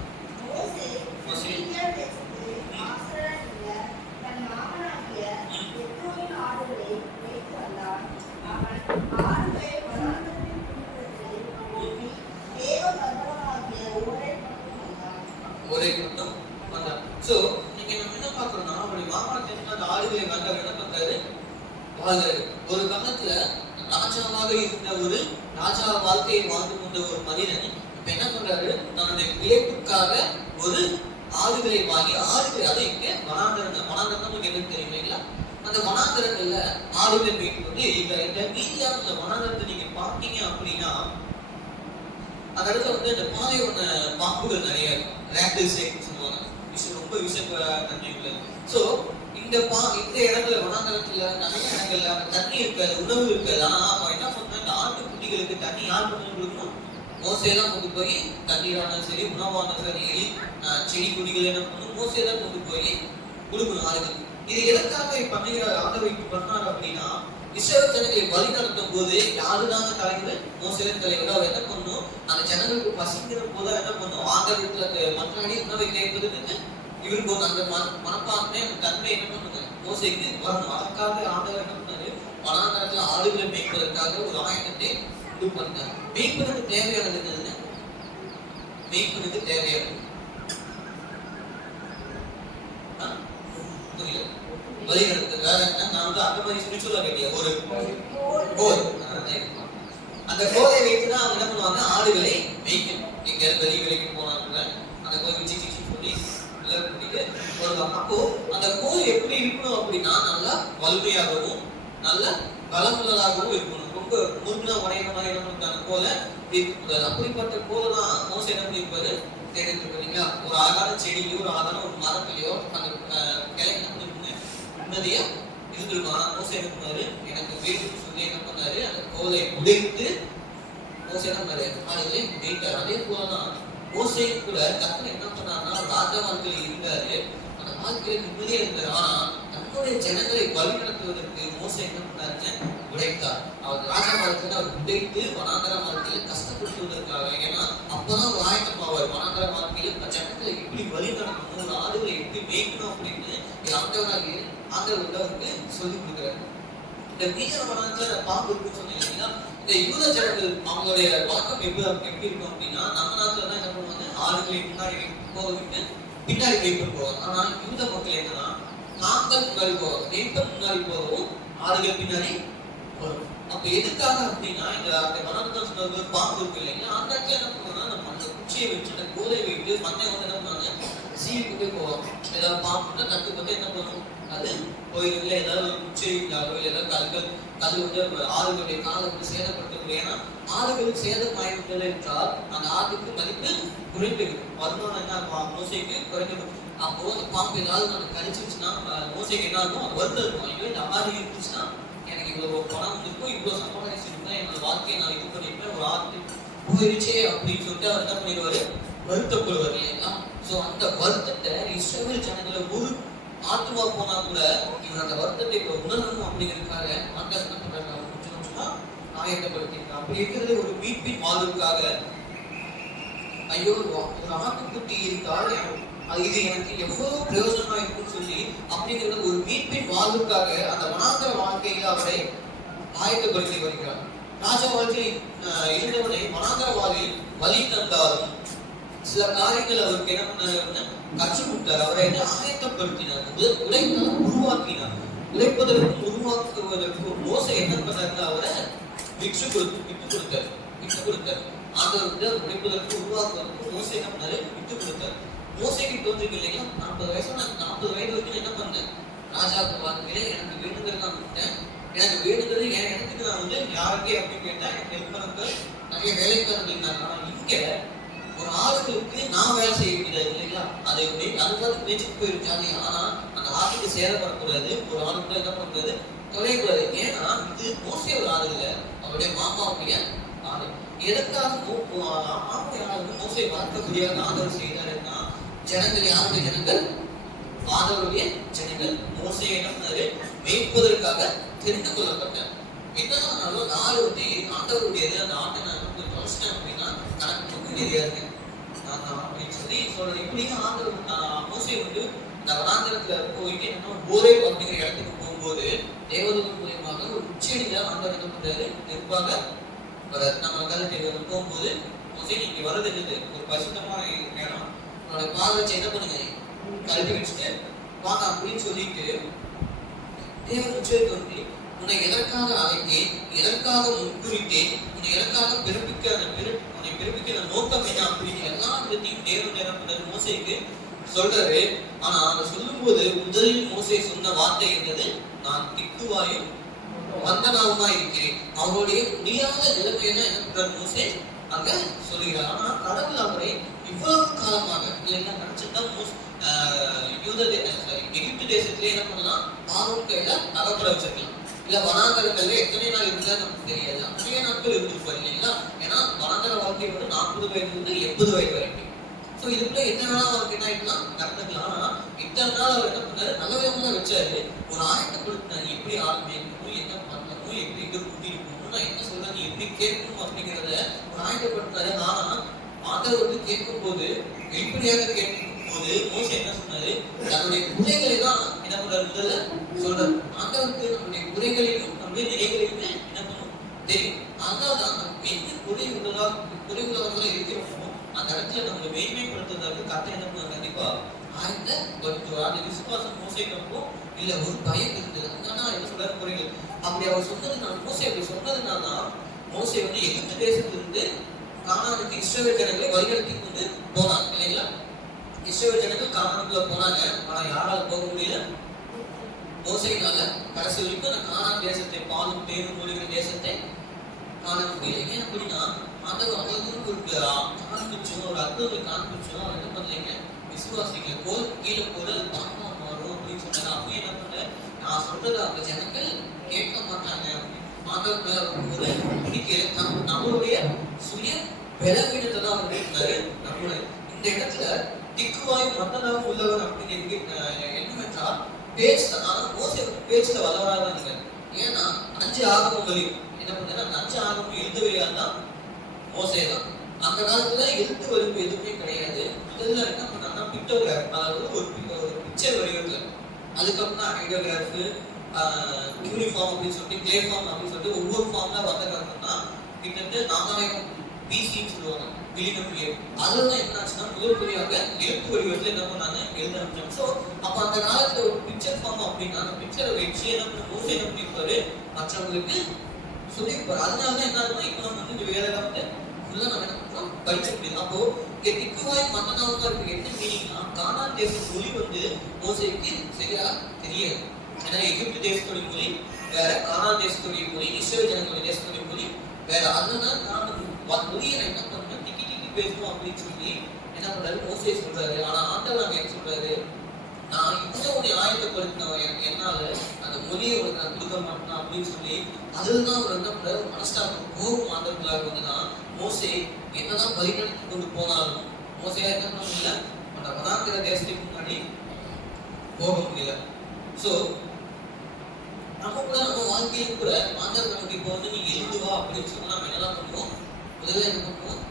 ஒரே கூட்டம் வந்தார். சோ நீங்க நம்ம என்ன பாக்குறோம்னா, அவருடைய மாமனார் அந்த ஆடுகளை வந்தவர் என்ன பண்றாரு, வாழ்ந்தாரு. ஒரு காலத்துல ராஜாவாக இருந்த ஒரு ராஜா வாழ்க்கையை வாழ்ந்து கொண்ட ஒரு மனிதன் இப்ப என்ன பண்றாரு, தன்னுடைய பிழைப்புக்காக ஒரு ஆடுகளை வாங்கி ஆடுகளை, அதை இங்க வனாந்தரம் நமக்கு என்ன தெரியுங்களா, அந்த வனாந்தரங்கள்ல ஆடுகளை மீட்டு வந்து இந்த மீதியான அந்த வனாந்தரத்தை நீங்க பாத்தீங்க அப்படின்னா, அந்த இடத்துல வந்து இந்த பாதை ஒண்ணு பாம்புகள் நிறைய சொல்லுவாங்க. ரொம்ப தண்ணி உள்ளது. சோ இந்த இடத்துல வனாந்தரத்துல நிறைய இடங்கள்ல அந்த தண்ணி இருக்காது, உணவு இருக்காது. ஆனா அவன் என்ன பண்றான், இந்த ஆட்டுக்குட்டிகளுக்கு தண்ணி யார் கொண்டு கொடுக்கணும், மோசே தான் கொண்டு போய் தண்ணீரானாலும் சரி, உணவானாலும் சரி, செடி கொடிகள் என்ன பண்ணணும், மோசே தான் கொண்டு போய் கொடுக்கணும் ஆளுங்களுக்கு. இது எதற்காக பண்ணுகிற ஆண்டவர் பண்ணாரு அப்படின்னா, இஸ்ரவேல் ஜனங்களை வழி நடத்தும் போது யாருதாங்க தலைவர், மோசே தலைவர். அவர் என்ன பண்ணும், அந்த ஜனங்களுக்கு பசிக்கிற போது என்ன பண்ணும், ஆண்டவரத்துல மன்றாடி உணவை கேட்பதுக்கு இவருக்கு ஒரு அந்த மனப்பான்மை, அந்த தன்மை என்ன பண்ணுங்க, மோசேக்கு வரணும். அதற்காக ஆண்டவர் என்ன பண்ணாரு, வனாந்தரத்துல ஆடுகளை மேய்ப்பதற்காக ஒரு ஆயத்தத்தை உண்டு பண்ணார். மேய்ப்பதற்கு தேவையானது என்னது, மேய்ப்பதற்கு தேவையானது புரியல, வழிநடத்து. வேற என்ன, நான் வந்து அந்த மாதிரி ஸ்பிரிச்சுவலா கேட்டியா, ஒரு கோல், அந்த கோலை வைத்துதான் அவங்க என்ன பண்ணுவாங்க, ஆடுகளை மேய்க்கணும். எங்க வெளி விலைக்கு போனாங்க அந்த கோல் வச்சு சொல்லி வருவாங்க. அப்போ அந்த கோல் எப்படி இருக்கணும் அப்படின்னா, நல்லா வலிமையாகவும் நல்ல பலமுள்ளதாகவும் இருக்கணும். ரொம்ப முழுமையா உடையிற மாதிரி என்ன கோலை இருக்கக்கூடாது. அப்படிப்பட்ட கோலை தான் மோசே என்ன பண்ணிருப்பாரு, தேடிருப்பீங்களா, ஒரு அழகான செடியிலயோ ஒரு அழகான ஒரு மரத்திலேயோ அந்த கிளை என்ன பண்ணிருக்குங்க, நிம்மதியா இருந்திருக்கும். ஆனா மோசே என்ன பண்ணாரு, எனக்கு வேணும்னு சொல்லி என்ன பண்ணாரு, அந்த கோலை உடைத்து மோசே என்ன பண்ணாரு, ஆடுகளை மேய்த்தார். அதே போலதான் மோசே கூட கர்த்தர் என்ன பண்ணாருன்னா, ராஜா வாழ்க்கையில இருந்தாரு, அந்த வாழ்க்கையில நிம்மதியா இருந்தாரு. ஆனா தன்னுடைய ஜனங்களை வழி நடத்துவதற்கு மோசே என்ன பண்ணாருங்க, உடைத்தார். அவர் ராஜா வாழ்க்கையில அவர் உடைத்து வனாந்தர வாழ்க்கையில கஷ்டப்படுத்துவதற்காக. ஏன்னா அப்பதான் ஒரு ஆயத்தமாவார், வனாந்தர வாழ்க்கையில ஜனங்களை எப்படி வழி நடத்தணும், ஒரு ஆடுகளை எப்படி மேய்க்கணும் அப்படின்னு ஆண்டவர் அவருக்கு சொல்லிக் கொடுக்குறாரு. இந்த மீதியான வனாந்தரத்துல பாம்பு இருக்குன்னு சொன்னீங்கன்னா, இந்த யூத ஜனங்கள் அவங்களுடைய வழக்கம் எப்படி இருக்கும் அப்படின்னா, நம்ம நாட்டுல தான் என்ன பண்ணுவாங்க, ஆடுகளை முன்னாடி போவதுக்கு பின்னாடி மேய்ப்பு போவாங்க. ஆனா யூத மக்கள் என்னன்னா, நாங்கள் முன்னாடி போவாங்க, மேய்ப்பர் முன்னாடி போகவும் ஆடுகள் பின்னாடி வரும். அப்ப எதுக்காக அப்படின்னா, இந்த வனாந்தரம் சொன்னது பாம்பு இருக்கு இல்லைங்களா, அந்த இடத்துல என்ன பண்ணுவாங்கன்னா, நம்ம அந்த குச்சியை வச்சு அந்த கோலை வைத்து மண்ணை வந்து என்ன பண்ணுவாங்க, சீவி கொண்டே போவாங்க. ஏதாவது பாம்புன்னா கட்டு பத்தி என்ன பண்ணுவோம், அது கோயில்ல ஏதாவது குச்சை ஏதாவது கல் வந்து ஆடுகளுடைய காலை வந்து சேதப்படுத்தக்கூடிய. ஏன்னா ஆடுகளுக்கு சேதம் ஆகிவிட்டது என்றால் அந்த ஆட்டுக்கு மதிப்பு குறைந்துவிடும், வருமானம் என்ன மோசைக்கு குறைந்துவிடும். அப்போ அந்த பாம்பு ஏதாவது நம்ம கடிச்சிருச்சுன்னா மோசைக்கு என்ன ஆகும், அது வருத்தம் இருக்கும். ஐயோ இந்த ஆடு இருந்துச்சுன்னா எனக்கு இவ்வளவு பணம் இருக்கும், இவ்வளவு சம்பாதிச்சிருக்கேன், என்னோட வாழ்க்கையை நான் இது பண்ணிருப்பேன், ஒரு ஆட்டு போயிருச்சே அப்படின்னு சொல்லிட்டு அவர் என்ன பண்ணிடுவாரு, வருத்தப்படுவார் இல்லைங்களா. சோ அந்த வருத்தத்தை இஸ்ரவேல் ஜனங்களை ஒரு ஆத்மா போனா கூட இவர் அந்த வருத்தத்தை உணரணும் அப்படிங்கிறதுக்காக அந்த என்ன பண்றாங்க, கொஞ்சம் கொஞ்சமா ஆயத்தப்படுத்திருக்காங்க. அப்படி இருக்கிறது ஒரு மீட்பின் வாழ்வுக்காக. ஐயோ ஒரு ஆட்டுக்குட்டி இருக்கால் இது எனக்கு எவ்வளவு பிரயோஜனமா இருக்குன்னு சொல்லி அப்படிங்கிறது ஒரு மீட்பின் வாழ்வுக்காக அந்த வனாந்தர வாழ்க்கையில அவரை ஆயத்தப்படுத்தி வருகிறார். ராஜ வாழ்க்கையில் இருந்தவனை வனாந்தர வாழ்வில் வழி தந்தாலும் சில காரியங்கள் அவருக்கு என்ன பண்ணார், கற்றுக் கொடுத்தார். அவரை என்ன ஆயத்தப்படுத்தினார், உழைத்தார், உருவாக்கினார். உழைப்பதற்கும் உருவாக்குவதற்கும் மோசே என்ன பண்ணாருன்னா அவரை விட்டு கொடுத்தார். ஆண்டவர் வந்து உழைப்பதற்கும் உருவாக்குவதற்கும் மோசே என்ன பண்ணாரு? விட்டு கொடுத்தார். மோசேக்கு தோன்றிருக்கு இல்லைங்களா, 40 வயது வரைக்கும் என்ன பண்ணேன்? ராஜாவுக்கு வாழ்க்கையில எனக்கு வேண்டுதல் நான் விட்டேன். எனக்கு வேண்டுதல் என் இடத்துக்கு நான் வந்து யாருக்கே அப்படின்னு கேட்டேன். எனக்கு ஹெல்ப் பண்ண நிறைய வேலைக்காரர்கள் இருந்தாங்க. ஆனா இங்க ஒரு ஆளுகளுக்கு நான் வேலை செய்ய முடியாது இல்லைங்களா, அதை அதுக்காக பேச்சுக்கு போயிருச்சாங்க. ஆனா அந்த ஆளுக்கு சேரப்படக்கூடாது, ஒரு ஆளுக்கு என்ன பண்றது தொலைக்கூடாது. ஏன்னா இது மோசே ஒரு ஆளு இல்லை, அவருடைய மாமாவுடைய ஆளு. எதற்காக மோசை வளர்க்கக்கூடியதாக ஆதரவு செய்தாருன்னா, ஜனங்கள் யாருடைய ஜனங்கள்? ஆதரவுடைய ஜனங்கள். மோசே என்ன பண்ணாரு? மேய்ப்பதற்காக தெரிந்து கொள்ளப்பட்டார். என்னதான் நாலு வந்து ஆண்டவருடையது, அந்த ஆட்டை நான் கொஞ்சம் தொலைச்சிட்டேன் அப்படின்னா கணக்கு தெரியாது அப்படின்னு சொல்லி சொல்றது. இப்படிங்க ஆண்டவர் மோசே வந்து இந்த வனாந்தரத்துல போயிட்டு என்ன போரே அப்படிங்கிற இடத்துக்கு போகும்போது தேவதூதன் மூலியமாக ஒரு உச்சடியில ஆண்டவர் என்ன பண்றாரு? நெருப்பாக நம்ம கருத்தை போகும்போது மோசே நீங்க வரது என்னது? ஒரு பரிசுத்தமான நேரம், உன்னோட பால் வச்சு என்ன பண்ணுங்க? கழட்டி வச்சுட்டு வாங்க அப்படின்னு சொல்லிட்டு தேவன் உச்சரித்து வந்து உன்னை எதற்காக அழைத்தேன், எதற்காக முன்குறித்தேன், உன்னை எதற்காக உன்னை பிறப்பிக்கிற நோக்கம் என்ன அப்படின்னு எல்லா விதத்தையும் தேவன் நேரம் மோசேக்கு சொல்றாரு. ஆனா அதை சொல்லும் போது முதலில் மோசே சொன்ன வார்த்தை என்னது? நான் திக்குவாயும் வந்தனாவுமா இருக்கிறேன். அவருடைய முடியாத நிலைமையை என்ன பண்றாரு மோசே அங்க சொல்லுகிறார். ஆனா கடவுள் அவரை இவ்வளவு காலமாக நினைச்சுட்டா எகிப்து தேசத்திலே என்ன பண்ணலாம்? ஆரோன் கையில அகப்பட வச்சிருக்கலாம், இல்ல வனாந்தரங்கள்ல எத்தனை நாள் இருந்தா நமக்கு தெரியாது, நிறைய நாட்கள் இருந்திருப்பாரு இல்லைங்களா. ஏன்னா வனாந்தர வாழ்க்கை வந்து 40 வயதுல 80 வயது வரைக்கும். சோ இதுக்குள்ள எத்தனை நாள் அவருக்கு என்ன ஆயிக்கலாம்? நடந்துக்கலாம். ஆனா இத்தனை நாள் அவர் என்ன பண்ணாரு? நல்ல விதமா வச்சாரு. ஒரு ஆயத்தை கொடுத்தாரு, எப்படி ஆரம்பிக்கணும், என்ன பண்ணணும், எப்படி எங்க கூட்டிட்டு போகணும், நான் என்ன சொல்றது, எப்படி கேட்கணும் அப்படிங்கிறத ஒரு ஆயத்தைப்படுத்தாரு. ஆனா ஆண்டவர் வந்து கேட்கும் போது வெளிப்படையாக கேட்கும் போது மோசே என்ன சொன்னாரு? தன்னுடைய குறைகளை தான் என்ன பண்றாரு? முதல்ல சொல்றாரு. ஆண்டவருக்கு நம்முடைய குறைகளிலும் நம்முடைய நிலைகளிலுமே என்ன பண்ணும் தெரியும். அதனால்தான் நம்ம என்ன குறை உள்ளதாக இருக்கிறோமோ அந்த இடத்துல நம்ம மேன்மைப்படுத்துறதுக்கு கத்தை என்ன பண்ணுவாங்க? கண்டிப்பா அந்த விசுவாசம் மோசைக்கும் இல்ல ஒரு பயம் இருந்தது. அதனால என்ன சொல்றாரு? குறைகள் அப்படி அவர் சொன்னதுனால மோசை அப்படி சொன்னதுனால மோசை வந்து எகிப்து தேசத்திலிருந்து கானானுக்கு இஸ்ரவேல் ஜனங்களை வழிநடத்தி கொண்டு போனாங்க இல்லைங்களா. இஸ்ரவேல் ஜனங்கள் கானானுக்குள்ள போனாங்க. ஆனா யாரால போக முடியல? மோசையினால கடைசி வரைக்கும் அந்த கானான் தேசத்தை, பாலும் தேனும் ஒழுகிற தேசத்தை காண முடியல. ஏன் அப்படின்னா ஆண்டவர் அவர்களுக்கு காண்பிச்சோம், ஒரு அற்புதத்தை காண்பிச்சோம். அவர் என்ன பண்ணலைங்க? விசுவாசிகளை போல் கீழே போல பாப்பா மாறும் அப்படின்னு சொன்னாங்க. அப்பயே என்ன பண்ண, நான் சொல்றது அந்த ஜனங்கள் கேட்க மாட்டாங்க. ஆண்டவர் மேல ஒரு நம்பிக்கையில நம்மளுடைய சுய பலவீனத்தை தான் அவர் இருந்தாரு. நம்மளுடைய இந்த இடத்துல திக்குவாயும் மன்னனாகவும் உள்ளவர் அப்படின்னு என்னவென்றால் பேச்சுல வல்லவராக இருந்தார். ஏன்னா 5 ஆகமங்களையும் என்ன பண்ணா, அந்த 5 ஆகமும் எழுதுவையா தான் மோசே தான். அந்த காலத்துல எழுத்து வடிவு எதுவுமே கிடையாது. முதல்ல என்ன பண்ணாங்கன்னா பிக்டோகிராஃப், அதாவது ஒரு பிக்சர் வடிவத்துல, அதுக்கப்புறம் ஐடியோகிராஃப், யூனிஃபார்ம் அப்படின்னு சொல்லிட்டு, கிளே ஃபார்ம் அப்படின்னு சொல்லிட்டு ஒவ்வொரு ஃபார்ம்ல வந்ததுக்கப்புறம் தான் கிட்டத்தட்ட 4000 BCன்னு சொல்லுவாங்க, மில்லியன் இயர். அதுதான் என்ன ஆச்சுன்னா முதல் புரியாங்க எழுத்து வடிவத்துல என்ன பண்ணாங்க? எழுத ஆரம்பிச்சாங்க. ஸோ அப்ப அந்த காலத்துல ஒரு பிக்சர் ஃபார்ம் அப்படின்னா அந்த பிக்சரை வச்சு என்ன பண்ண மோசே என்ன பண்ணிருப்பாரு? மற்றவங்களுக்கு சொல்லியிருப்பாரு. அதனாலதான் என்ன ஆகுதுன்னா இப்ப நம்ம வந்து இந்த வேலைக்காக ஃபுல்லா நம்ம என்ன பண்றோம்? படிக்க முடியும். அப்போ இங்க திக்குவாய் மன்னனாவுக்கு இருக்கு என்ன மீனிங்னா, கானான் தேச மொழி வந்து மோசேக்கு சரியா தெரியாது. ஏன்னா எகிப்து தேசத்துடைய மொழி வேற, கானான் தேசத்துடைய மொழி, இஸ்ரவேல் ஜனங்களுடைய தேசத்துடைய மொழி வேற. அதனால நான் மொழியை என்ன பண்ணேன்? திக்கி பேசணும் அப்படின்னு சொல்லி என்ன பண்றாரு? மோசே சொல்றாரு. ஆனா ஆண்டவர் என்ன சொல்றாரு? நான் இந்த உடைய ஆயத்தப்படுத்தினவன் என்னால அந்த மொழியை உனக்கு நான் கொடுக்க மாட்டேன் அப்படின்னு சொல்லி அதுதான் அவர் என்ன பண்றாரு? மனஸ்தாபம் கோபம் ஆண்டவர்களாக வந்துதான் மோசே என்னதான் வழிநடத்தி கொண்டு போனாலும் மோசையா என்ன பண்ண முடியல? அந்த வனாந்திர தேசத்துக்கு முன்னாடி போக முடியல. சோ நம்ம கூட நம்ம வாழ்க்கையிலும் கூட ஆண்டவர் நமக்கு இப்போ வந்து நீங்க எழுதுவா அப்படின்னு சொன்னா நம்ம என்னெல்லாம் பண்ணுவோம்? முதல்ல என்ன பண்ணுவோம்?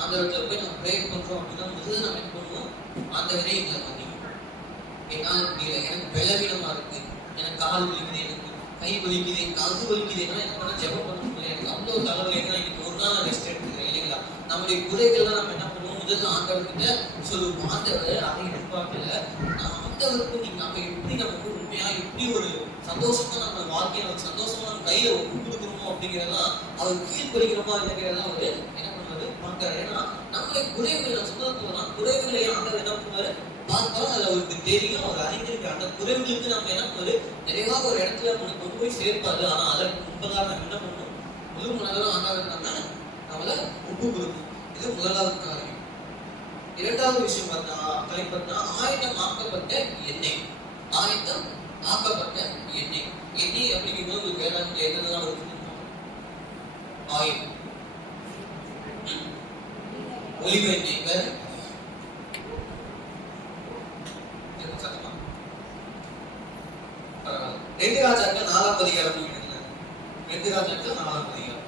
ஆண்டவர்கிட்ட போய் நம்ம ப்ரே பண்றோம் அப்படின்னா முதல்ல நம்ம என்ன பண்ணுவோம்? ஆண்டவரே எங்களை மன்னிக்கும், என்னால முடியல, எனக்கு பலவீனமா இருக்கு, எனக்கு கால் வலிக்குது, எனக்கு கை வலிக்குது, காது வலிக்குதுன்னா என்ன பண்ண ஜெபம் பண்ண முடியல, எனக்கு அவ்வளவு தலைவலிக்குன்னா இன்னைக்கு ஒரு நாள் ரெஸ்ட் எடுத்துக்கிறேன் இல்லைங்களா. நம்முடைய குறைகள்லாம் நம்ம என்ன பண்ணுவோம்? முதல்ல ஆண்டவர்கிட்ட சொல்லுவோம். ஆண்டவர் அதை எதிர்பார்க்கல, நான் ஆண்டவருக்கு நீங்க நம்ம எப்படி நமக்கு உண்மையா எப்படி ஒரு சந்தோஷமா நம்ம வாழ்க்கையில சந்தோஷமா நம்ம கையில ஒப்பு கொடுக்கணுமோ அப்படிங்கிறதெல்லாம் அவர் கீழ்படுகிறோமா இல்லைங்கிறதெல்லாம் அவரு என்ன பண்ணுவாரு பார்க்கிறாரு. ஏன்னா நம்மளை குறைவுகளை சொந்தத்துவம் குறைவுகளை ஆண்டவர் என்ன பண்ணுவாரு பார்த்தாலும் அது அவருக்கு தெரியும், அவர் அறிந்திருக்காரு. அந்த குறைவுகளுக்கு நம்ம என்ன பண்ணுவாரு நிறைவாக ஒரு இடத்துல கொண்டு போய் சேர்ப்பாரு. ஆனா அதற்கு முன்பதாக நம்ம என்ன பண்ணணும், முழு மனதெல்லாம் ஆண்டவர் நம்ம நம்மள ஒப்பு கொடுக்கணும். இது முதலாவது காரியம். இரண்டாவது விஷயம் பார்த்தா தலைப்பட்டா ஆயத்தம் ஆக்கப்பட்ட எண்ணெய். ஆயத்தம் ஆக்கப்பட்ட எண்ணெய். எண்ணெய் அப்படிங்கிறது உங்களுக்கு வேளாண்மை என்னென்னலாம் இருக்கு? ஆயில், ஒலிவ எண்ணெய், வேற ரெண்டு ராஜாக்கள் 4ஆம் அதிகாரம். ரெண்டு ராஜாக்கள் 4ஆம் அதிகாரம்.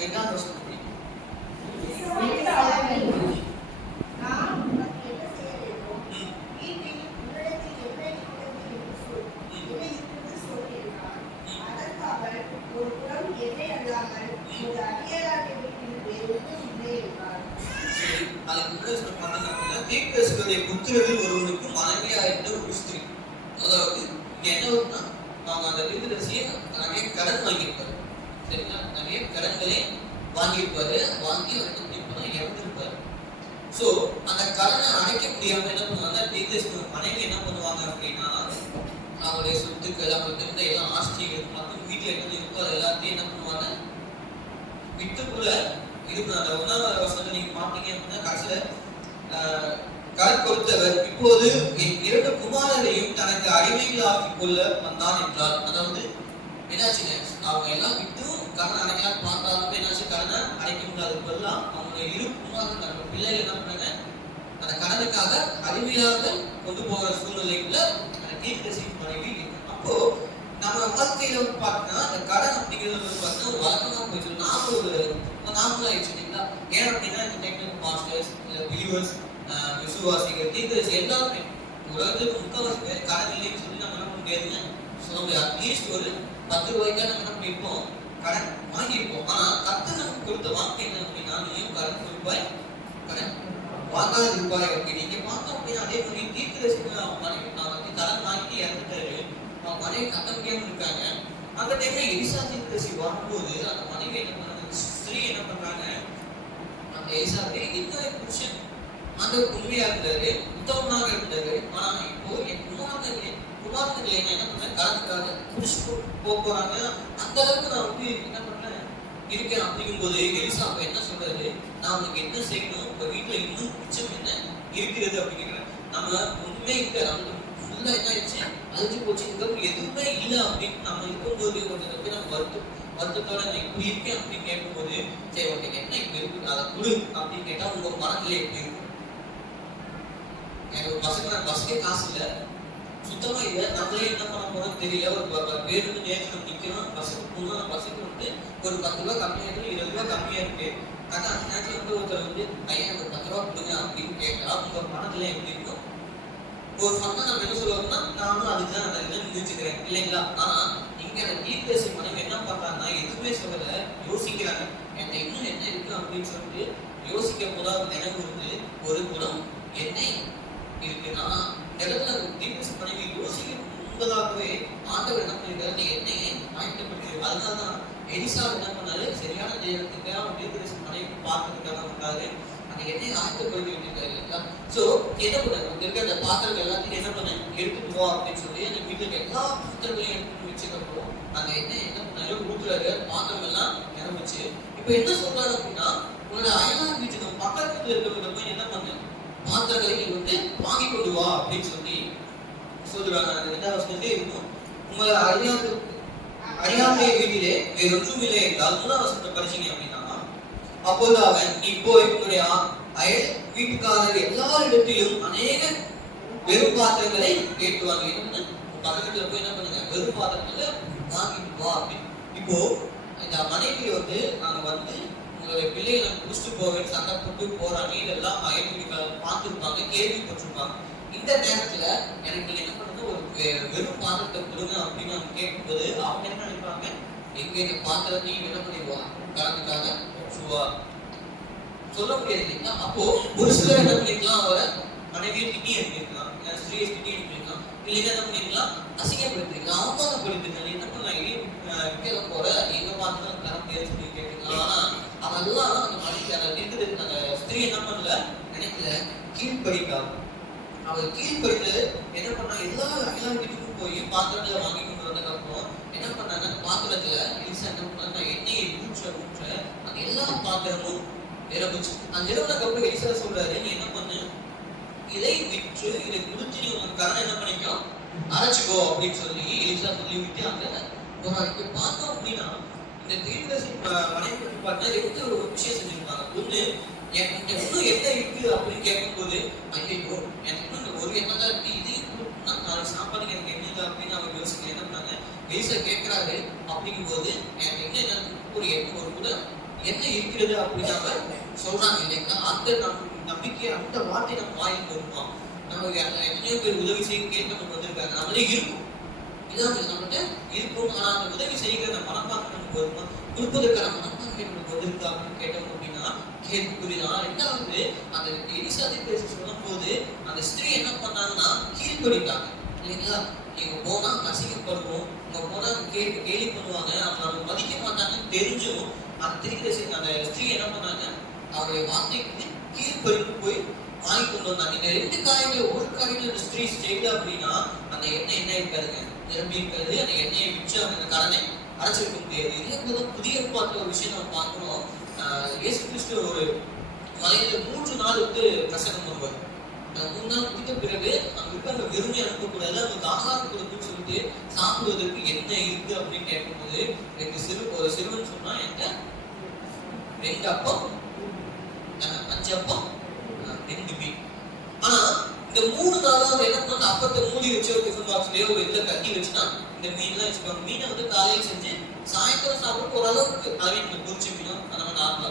இரண்டாம் வசனம் புத்திரர்கள் ஒருவனுக்கு மனைவியா இருந்த ஒரு ஸ்திரீ. அதாவது என்ன வரும்னா அவங்க அந்த தீர்க்கதரிசியை நிறைய கடன் வாங்கியிருப்பாரு. சரிங்களா? நிறைய கடன்களை வாங்கியிருப்பாரு. வாங்கி அவருக்கு இறந்துருப்பாரு. சோ அந்த கடனை அடைக்க முடியாம என்ன பண்ணுவாங்க, தீர்க்கதரிசி மனைவி என்ன பண்ணுவாங்க அப்படின்னா அவருடைய சொத்துக்கள் அவங்களுக்கு இருந்த எல்லா ஆஸ்திகள் மற்றும் வீட்டுல என்ன இருக்கோ அது எல்லாத்தையும் என்ன பண்ணுவாங்க விட்டுக்குள்ள இது. அந்த 1ஆம் வசனத்தை நீங்க பாத்தீங்க அப்படின்னா கடைசியில கடன் கொடுத்தவர் இப்போது என் 2 குமாரரையும் தனக்கு அடிமைகளாக்கிக் கொள்ள வந்தான் என்றார். அதாவது என்னாச்சுங்க, அவங்க எல்லாம் விட்டும் கடன் அடைக்கலாம் பார்த்தாலும் என்னாச்சு, கடனை அடைக்க முடியாத பொருளாம் அவங்களுடைய 2 குமாரர்கள் நம்ம பிள்ளைகள் என்ன பண்ணாங்க, அந்த கடனுக்காக அடிமையாக கொண்டு போகிற சூழ்நிலைக்குள்ள தீர்க்கதரிசி மனைவி. அப்போ நம்ம வாழ்க்கையில பார்த்தா அந்த கடன் அப்படிங்கிறது பார்த்தா ஒரு வழக்கமா போயிடுச்சு. நாமளும் ஆயிடுச்சு இல்லைங்களா? ஏன் அப்படின்னா இந்த டெக்னிக்கல் மாஸ்டர்ஸ் பிலீவர்ஸ் விசுவாசிகள் தீர்க்கதரிசி எல்லாருமே உலகத்துக்கு 3/4 பேர் கடன் இல்லைன்னு சொல்லி நம்ம என்ன பண்ண முடியாதுங்க சொல்ல முடியாது. அட்லீஸ்ட் ஒரு 10 ரூபாய்க்கா நம்ம என்ன பண்ணிருப்போம், கடன் வாங்கியிருப்போம். ஆனா கர்த்தர் நமக்கு கொடுத்த வாக்கு என்ன அப்படின்னா, நீயும் கடன் கொடுப்பாய் கடன் வாங்காத இருப்பாய் அப்படின்னு நீங்க பார்த்தோம் அப்படின்னா அதே மாதிரி தீர்க்கதரிசி மனைவி கடன் வாங்கி இறந்துட்டாரு. அவங்க மனைவி கட்ட முடியாம இருக்காங்க. அந்த டைம்ல எலிசா தீர்க்கதரிசி வரும்போது அந்த மனைவி என்ன பண்றாங்க, ஸ்திரீ என்ன பண்றாங்க, அந்த எலிசாவே இன்னொரு புருஷன் அந்த உண்மையா இருந்தாரு, உத்தமனாக இருந்தாரு. ஆனா இப்போ என் குமாரர்கள் என்ன பண்ண கடனுக்காக புடிச்சு போறாங்க. அந்த அளவுக்கு நான் வந்து என்ன பண்றேன் இருக்கேன். அப்படிங்கும் போது எலிசா அப்ப என்ன சொல்றாரு, நான் உனக்கு என்ன செய்யணும், உங்க வீட்டுல இன்னும் மிச்சம் என்ன இருக்கிறது அப்படிங்கிற. நம்ம ஒண்ணுமே இல்லை, நமக்கு ஃபுல்லா என்ன ஆயிடுச்சு, அழிஞ்சு போச்சு, எதுவுமே இல்லை அப்படின்னு நம்ம இருக்கும்போது ஒரு நம்ம வருத்தத்தோட நான் இப்படி இருக்கேன் அப்படின்னு கேட்கும்போது, சரி உனக்கு என்ன இப்ப இருக்கு அதை கொடு அப்படின்னு கேட்டா உங்க மனநிலை எப்படி இருக்கும்? எனக்கு பஸ்ஸுக்கே காசு இல்லை, சுத்தமா இல்லை, நம்மளே என்ன பண்ண போறோம் தெரியல. ஒரு பேருந்து நேரத்தில் நிற்கணும், பஸ்ஸுக்கு போகணும், பஸ்ஸுக்கு வந்து ஒரு 10 ரூபா கம்மியா இருக்கு, 20 ரூபா கம்மியா இருக்கு. ஆனா அந்த நேரத்துல வந்து ஒருத்தர் வந்து ஐயா ஒரு 10 ரூபா கொடுங்க அப்படின்னு கேட்கறா. உங்க மனநிலை எப்படி இருக்கும்? ஒரு சொன்னா நம்ம என்ன சொல்லுவோம்னா, நானும் அதுதான் அந்த இதை நினைச்சுக்கிறேன் இல்லைங்களா? ஆனா இங்க அந்த தீர்க்கதரிசி மனைவி என்ன பண்றாங்கன்னா எதுவுமே சொல்லல, யோசிக்கிறாங்க. என்கிட்ட இன்னும் என்ன இருக்கு அப்படின்னு சொல்லிட்டு யோசிக்க போதாவது நினைவு வந்து ஒரு குணம் எண்ணெய் இருக்குன்னா இடத்துல தீர்க்கதரிசி மனைவி யோசிக்க முன்பதாகவே ஆண்டவர் என்ன பண்ணிருக்காரு, எண்ணெயை ஆயத்தப்படுத்தி. அதனாலதான் எலிசா என்ன பண்ணாரு, சரியான நேரத்துக்கு தீர்க்கதரிசி மனைவி பார்க்கறதுக்காக வந்தாரு. அந்த எண்ணெயை ஆயத்தப்படுத்தி விட்டுருக்காரு இல்லைங்களா? சோ என்ன பண்ணாரு, இருக்கிற அந்த பாத்திரங்கள் எல்லாத்தையும் என்ன பண்ண எடுத்துட்டு போ அப்படின்னு சொல்லி அந்த வீட்டுக்கு எல்லா பாத்திரங்களையும் எடுத்து வச்சுக்கப்போ அந்த எண்ணெய் என்ன பண்ணாரு, ஊத்துறாரு. பாத்திரம் எல்லாம் நிரம்பிச்சு. இப்ப என்ன சொல்றாரு அப்படின்னா, உங்களோட அயலார் வீட்டுக்கு பக்கத்துல இருக்கிறவங்க போய் என்ன பண்ண பாத்திரங்களை நீ வந்து வாங்கி கொண்டு வா அப்படின்னு சொல்லி சொல்லுவாங்க. அந்த 2ஆம் வசனத்திலே இருக்கும், உங்களை அறியாமை வீட்டிலே வேறு ஒன்றும் இல்லை என்றால் 3ஆம் வசனத்தை படிச்சீங்க அப்படின்னா, அப்போது அவன் நீ போய் உன்னுடைய அயல் வீட்டுக்காரர் எல்லாரிடத்திலும் அநேக வெறும் பாத்திரங்களை கேட்டுவாங்க. என்ன பக்கத்துல போய் என்ன பண்ணுங்க, வெறும் பாத்திரங்களை வாங்கிட்டு வா அப்படின்னு. இப்போ இந்த மனைவி வந்து நாங்க வந்து உங்களுடைய பிள்ளையை நாங்கள் குடிச்சிட்டு போவேன் சண்டை போட்டு போறாங்க, இதெல்லாம் அயல் வீட்டுக்காரர் பார்த்துருப்பாங்க, கேள்விப்பட்டிருப்பாங்க. இந்த நேரத்துல எனக்கு என்ன பண்ணுறது, ஒரு வெறும் பாத்திரத்தை கொடுங்க அப்படின்னு அவங்க கேட்கும்போது அவங்க என்ன நினைப்பாங்க, எங்க இந்த பாத்திரத்தையும் என்ன பண்ணிடுவா, கடனுக்காக வச்சுவா. சொல்ல முடியாது இல்லைங்களா? அப்போ ஒரு சிலர் என்ன பண்ணிக்கலாம், அவரை மனைவியை திட்டி அனுப்பியிருக்கலாம், ஸ்திரீயை திட்டி அனுப்பியிருக்கலாம், இல்லைன்னா என்ன பண்ணிருக்கலாம், அசிங்கப்படுத்திருக்கலாம், அவமானப்படுத்திருக்கலாம். என்ன பண்ணலாம், விற்க போற எங்க பாத்திரம் தர முடியாது சொல்லி கேட்டுக்கலாம். ஆனா அதெல்லாம் அந்த மனைவி அதை நிறுத்துறதுக்கு அந்த ஸ்திரீ என்ன பண்ணல, நினைக்கல, கீழ்படிக்காம. அவர் கீழ்படித்து என்ன பண்ணா, எல்லா வீட்டுக்கும் போய் பாத்திரங்களை வாங்கி கொண்டு வந்ததுக்கப்புறம் என்ன பண்ணாங்க, அந்த பாத்திரத்துல எலிசா என்ன பண்ணா, எண்ணெயை ஊற்ற அந்த எல்லா பாத்திரமும் நிரம்பிச்சு. அந்த நிரம்பினதுக்கப்புறம் எலிசா சொல்றாரு, நீ என்ன பண்ணு, இதை விற்று இதை குடிச்சு நீ உங்க கடன் என்ன பண்ணிக்கோ, அரைச்சுக்கோ அப்படின்னு சொல்லி எலிசா சொல்லி விட்டு அங்க போராடி பார்த்தோம். அப்படின்னா இந்த தீர்க்கதரிசி மனைவி பார்த்தா ரெண்டு ஒரு விஷயம் செஞ்சிருப்பாங்க. ஒண்ணு, எனக்கு இன்னும் என்ன இருக்கு அப்படின்னு கேட்கும்போது, ஐயோ எனக்கு இன்னும் ஒரு எண்ணம் தான் இருக்கு, இது நாளைக்கு சாப்பாடுக்கு எனக்கு என்ன அப்படின்னு அவங்க யோசிக்க என்ன பண்ணாங்க, எலிசா கேட்கிறாரு. அப்படிங்கும்போது எனக்கு என்ன ஒரு எண்ணம் ஒரு கூட என்ன இருக்கிறது அப்படின்னு சொல்றாங்க இல்லைங்களா? அந்த நம்பிக்கை, அந்த வார்த்தை நம்ம வாயில் வருமா, நமக்கு எத்தனையோ பேர் உதவி செய்ய கேட்க நம்ம வந்திருக்காங்க, நம்மளே இருக்கும், இதான் நம்மகிட்ட இருக்கும். ஆனா அந்த உதவி செய்கிற மனப்பான்மை நமக்கு வருமா, கொடுப்பதற்கான மனப்பான்மை நமக்கு வந்திருக்கா அப்படின்னு கேட்டோம் அப்படின்னா கேள்விக்குறிதான். ரெண்டாவது, அந்த எலிசா பேசி சொல்லும் போது அந்த ஸ்திரீ என்ன பண்ணாங்கன்னா கீழ்படித்தாங்க இல்லைங்களா? இங்க போனா அசிங்கப்படுவோம், இங்க போனா கேலி பண்ணுவாங்க, அவங்க நம்ம மதிக்க மாட்டாங்கன்னு தெரிஞ்சும் அந்த தீர்க்கதரிசி அந்த ஸ்திரீ என்ன பண்ணாங்க, அவருடைய வார்த்தைக்கு கீழ்படிந்து போய் வாங்கி கொண்டு வந்தாங்க. இந்த ரெண்டு காரியங்கள், ஒரு காரியங்கள் அந்த ஸ்திரீ செய்தா அப்படின்னா அந்த எண்ணெய் என்ன இருக்காதுங்க, நிரம்பி இருக்கிறது. அந்த எண்ணெயை விற்று அவங்க அந்த கடனை அடைச்சிருக்க முடியாது. இதே போல புதிய ஏற்பாட்டுல ஒரு விஷயம் நம்ம பார்க்கணும். இயேசு கிறிஸ்து ஒரு மலையில 3 நாள் பிரசங்கம் பண்ணுவார். 3 நாள் முடித்த பிறகு அங்க இருக்க அந்த வெறுமை அனுப்பக்கூடாது, அவங்களுக்கு ஆகாரம் கொடுக்குன்னு சொல்லிட்டு சாப்பிடுவதற்கு என்ன இருக்கு அப்படின்னு கேட்கும்போது ஒரு சிறுவன் சொன்னா, என்கிட்ட 2 அப்பம் 5 அப்பம் 2 மீன். ஆனா இந்த 3 நாளாவது என்ன பண்ண, அப்பத்தை மூடி வச்சு ஒரு டிஃபன் பாக்ஸ்லயோ ஒரு இதில் கட்டி வச்சுனா இந்த மீன்லாம் வச்சுப்பாங்க. மீனை காலையில் செஞ்சு சாயந்தரம் சாப்பிட ஓரளவுக்கு இந்த பொரிச்ச மீனும் நம்ம நார்மலா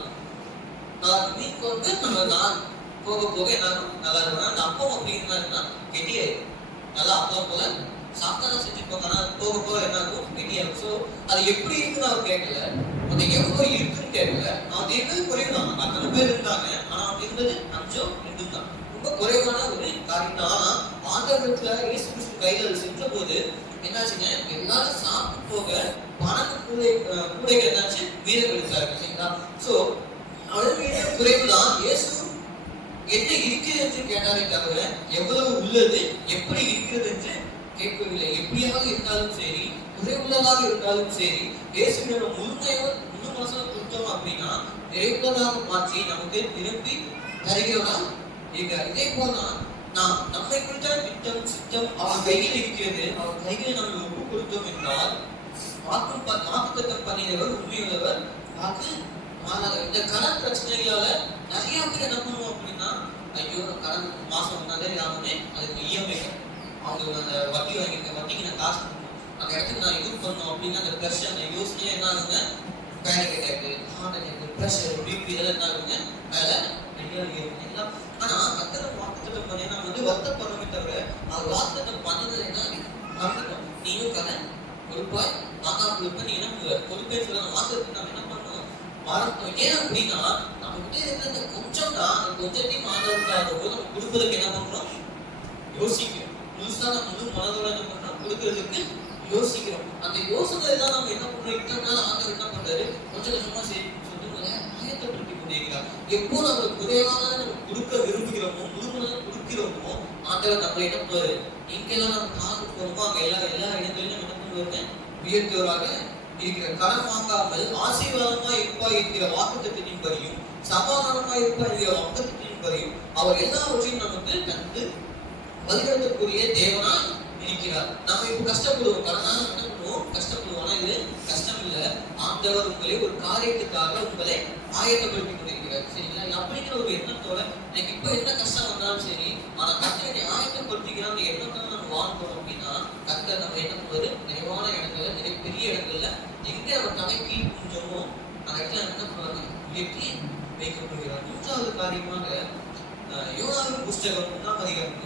மீன் நம்ம நான் போக போக என்ன நல்லா இருக்கும். அந்த அப்பம் அப்படிங்கிறதுனா கெட்டியாயிடும், நல்லா அப்பம் போல சாப்பிட்டா செஞ்சுருப்பாங்க. ஆனா போக போக என்ன ஆகும், கெட்டியாகும். ஸோ அது எப்படி இருக்குன்னு அவர் கேட்கல, அது எவ்வளவு இருக்குன்னு கேட்கல. அவன் இருந்தது குறைவுதான், அத்தனை பேர் இருந்தாங்க, ஆனா அவன் இருந்தது 5 2 தான், ரொம்ப குறைவான ஒரு காரியம் தான். ஆனா ஆண்டவரத்துல இயேசு கிறிஸ்து கையில சென்ற போது என்னாச்சுங்க, எல்லாரும் சாப்பிட்டு போக 12 கூடைகள் என்னாச்சு, மீதம் எடுத்தாரு இல்லைங்களா? ஸோ அவருடைய குறைவுதான். இயேசு என்ன இருக்கிறது என்று கேட்டாரே தவிர எவ்வளவு உள்ளது, எப்படி இருக்கிறது என்று கேட்கவில்லை. எப்படியாக இருந்தாலும் சரி, குறைவுள்ளதாக இருந்தாலும் சரி, இயேசுவிடம் முழு மனசுல கொடுத்தோம் அப்படின்னா நிறைவுள்ளதாக மாற்றி நமக்கு திருப்பி தருகிறதா இருக்கார். இதே போலதான் நாம் நம்மை குறித்த திட்டம் சித்தம் அவர் கையில் இருக்கிறது. அவர் கையில் நம்ம ஒப்பு கொடுத்தோம் என்றால் வாக்குத்தத்தம் பண்ணினவர் உண்மையுள்ளவர், வாக்கு மாறாதவர். இந்த கடன் பிரச்சனைகளால நிறைய பேர் என்ன பண்ணுவோம் அப்படின்னா, ஐயோ கடன் மாசம் வந்தாலே யாருமே அதுக்கு இஎம்ஐ அவங்க அந்த வட்டி வாங்கியிருக்க வட்டிக்கு நான் காசு பண்ணணும், அந்த இடத்துக்கு நான் யூஸ் பண்ணணும் அப்படின்னு அந்த ப்ரெஷர் அந்த யோசனையே என்ன ஆகுங்க, panic attack, heart attack, pressure, BP இதெல்லாம் என்ன ஆகுங்க, மேல இருக்குங்களா? ஆனா கத்தரை வாக்குத்தத்தம் பண்ணி நம்ம வருத்தப்படுறோமே தவிர அவர் வாக்குத்தத்தம் பண்ணது என்ன பண்ணணும். நீயும் கடன் பொறுப்பாய் வாங்காம கொடுப்ப, நீ என்ன பொறுப்பே சொல்ல வாக்குத்தத்தை நம்ம என்ன பண்ணணும், மறக்கணும். ஏன் அப்படின்னா நமக்கு இருந்த கொஞ்சம் தான், அந்த கொஞ்சத்தையும் ஆதரவுக்காக போது நம்ம கொடுப்பதற்கு என்ன பண்றோம், யோசிக்கிறோம். முழுசா நம்ம முழு மனதோட என்ன பண்றோம், கொடுக்கறதுக்கு யோசிக்கிறோம். அந்த யோசனை தான் நம்ம என்ன பண்றோம், இத்தனை நாள் ஆண்டவர் என்ன பண்றாரு, கொஞ்சம் கொஞ்சமா சொல்லும்போது ஆயத்தப்படுத்தி கொண்டிருக்கிறார். எப்போ நம்ம குறைவாக நம்ம கொடுக்க விரும்புகிறோமோ, முழுமனதாக கொடுக்கிறோமோ, ஆண்டவர் நம்ம என்ன பண்ணுவாரு, எங்கெல்லாம் நம்ம காது போறோமோ அங்க எல்லா இடங்களிலும் நம்ம என்ன பண்ணுவாருங்க, உயர்த்துவராக இருக்கிற. கடன் வாங்காமல் ஆசீர்வாதமா இருப்பா இருக்கிற வாக்குத்தத்தின் படியும், சமாதானமா இருப்பா இருக்கிற வாக்குத்தத்தின் படியும் அவர் எல்லாவற்றையும் நமக்கு தந்து வழிநடத்தக்கூடிய தேவனா இருக்கிறார். நம்ம இப்ப கஷ்டப்படுவோம், கடனால என்ன பண்ணுவோம், கஷ்டப்படுவோம். ஆனா இது கஷ்டம் இல்ல, ஆண்டவர் உங்களை ஒரு காரியத்துக்காக உங்களை ஆயத்தப்படுத்தி கொண்டிருக்கிறார். சரிங்களா? அப்படிங்கிற ஒரு எண்ணத்தோட எனக்கு இப்ப என்ன கஷ்டம் வந்தாலும் சரி, ஆனா கர்த்தரை ஆயத்தப்படுத்திக்கிற அந்த எண்ணத்தோட நம்ம வாழ்ந்தோம் அப்படின்னா கர்த்தர் நம்ம என்ன பண்ணுவாரு, நிறைவான இடங்கள்ல, நிறைய பெரிய இடங்கள்ல எங்க நம்ம தலை கீழ் குஞ்சமோ அந்த இடத்துல என்ன பண்ணுவாங்க, உயர்த்தி வைக்கப்படுகிறார். 3வது காரியமாக யோனாவின் புஸ்தகம் 1ஆம் அதிகாரம்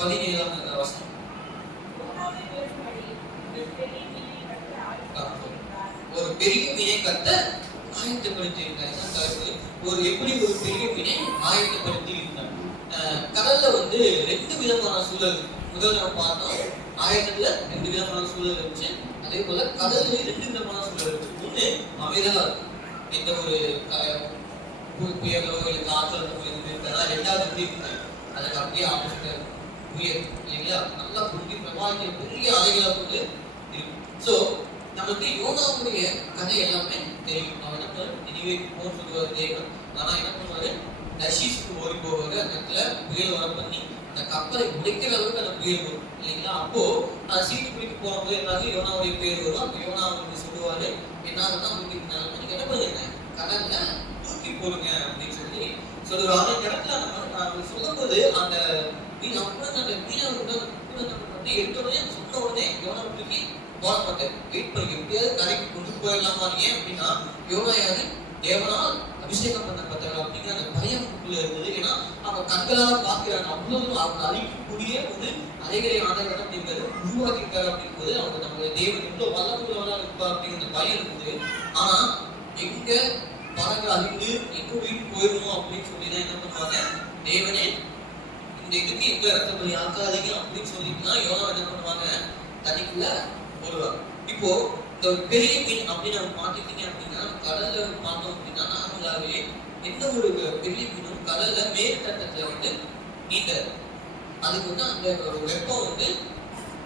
17ஆம் வசனம். ஒரு பெரிய மீனை கட்ட ஆயத்தப்படுத்தி இருந்தார். ஒரு எப்படி ஒரு பெரிய மீனை ஆயத்தப்படுத்தி இருந்தார். கடல்ல வந்து 2 விதமான சூழல். முதல்ல நம்ம பார்த்தோம், ஆயத்தத்துல 2 விதமான சூழல் இருந்துச்சு. அதே போல கடல்ல 2 விதமான சூழல் இருக்கு. ஒண்ணு அமைதலா இருக்கும், எந்த ஒரு புயலோ இல்லை காற்றோ இருக்கா. ரெண்டாவது எப்படி இருக்கு, அதுக்கு அப்படியே ஆப்போசிட் புயல் இல்லைங்களா, நல்லா புரிஞ்சு பிரமாணம் பெரிய அலைகளை கொண்டு இருக்கும். ஸோ நமக்கு யோனாவுடைய கதை எல்லாமே தெரியும். அவன் என்ன இனிவே போன் சொல்லுவார் தேவன். ஆனா என்ன பண்ணுவாரு, நஷீஸ்க்கு ஓடி போவாரு. அந்த இடத்துல புயல் வர பண்ணி அந்த கப்பலை உடைக்கிற அளவுக்கு அந்த புயல் வரும் இல்லைங்களா. அப்போ அந்த சீட்டு பிடிக்க போகும்போது என்ன யோனாவுடைய பேர் வரும். அப்போ யோனா வந்து சொல்லுவாரு, என்னாலதான் உங்களுக்கு நீங்க என்ன பண்ணுங்க, கடல்ல தூக்கி போடுங்க அப்படின்னு சொல்லி சொல்லுவாங்க. அந்த இடத்துல நம்ம சொல்லும் போது அந்த மீனவர்கள் எடுத்தோடனே சொன்ன உடனே யோனா தூக்கி போட மாட்டார். வெயிட் பண்ணி எப்படியாவது கரைக்கு கொண்டு போயிடலாமா. ஏன் அப்படின்னா யோனா யாரு, தேவனால் அபிஷேகம் பண்ணப்பட்டவர் அப்படிங்கிற அந்த பயம் இருந்தது. ஏன்னா அவங்க கண்களால் பார்க்கிறாங்க. அவ்வளவு அவங்க அழிக்கக்கூடிய ஒரு அலைகளை ஆண்டவர் அப்படிங்கிறது உருவாக்கிட்டார். அப்படிங்கும்போது அவங்க நம்மளுடைய தேவன் எவ்வளவு வல்லமுள்ளவராக இருப்பார் அப்படிங்கிற பயம் இருக்குது. ஆனா எங்க பறவை அழிந்து எங்க உயிர் போயிடணும் அப்படின்னு சொல்லிதான் என்ன பண்ணுவாங்க, தேவனே இந்த இதுக்கு எங்க ரத்த பலி ஆக்காதீங்க அப்படின்னு சொல்லிட்டுனா யோனா என்ன பண்ணுவாங்க, தண்ணிக்குள்ள போடுவாங்க. இப்போ இந்த பெரிய மீன் அப்படின்னு நம்ம மாட்டிட்டீங்க அப்படின்னா, கடல்ல பார்த்தோம் அப்படின்னா நார்மலாவே எந்த ஒரு பெரிய மீனும் கடல்ல மேற்கட்டத்துல வந்து நீந்தாது. அதுக்கு வந்து அந்த ஒரு வெப்பம் வந்து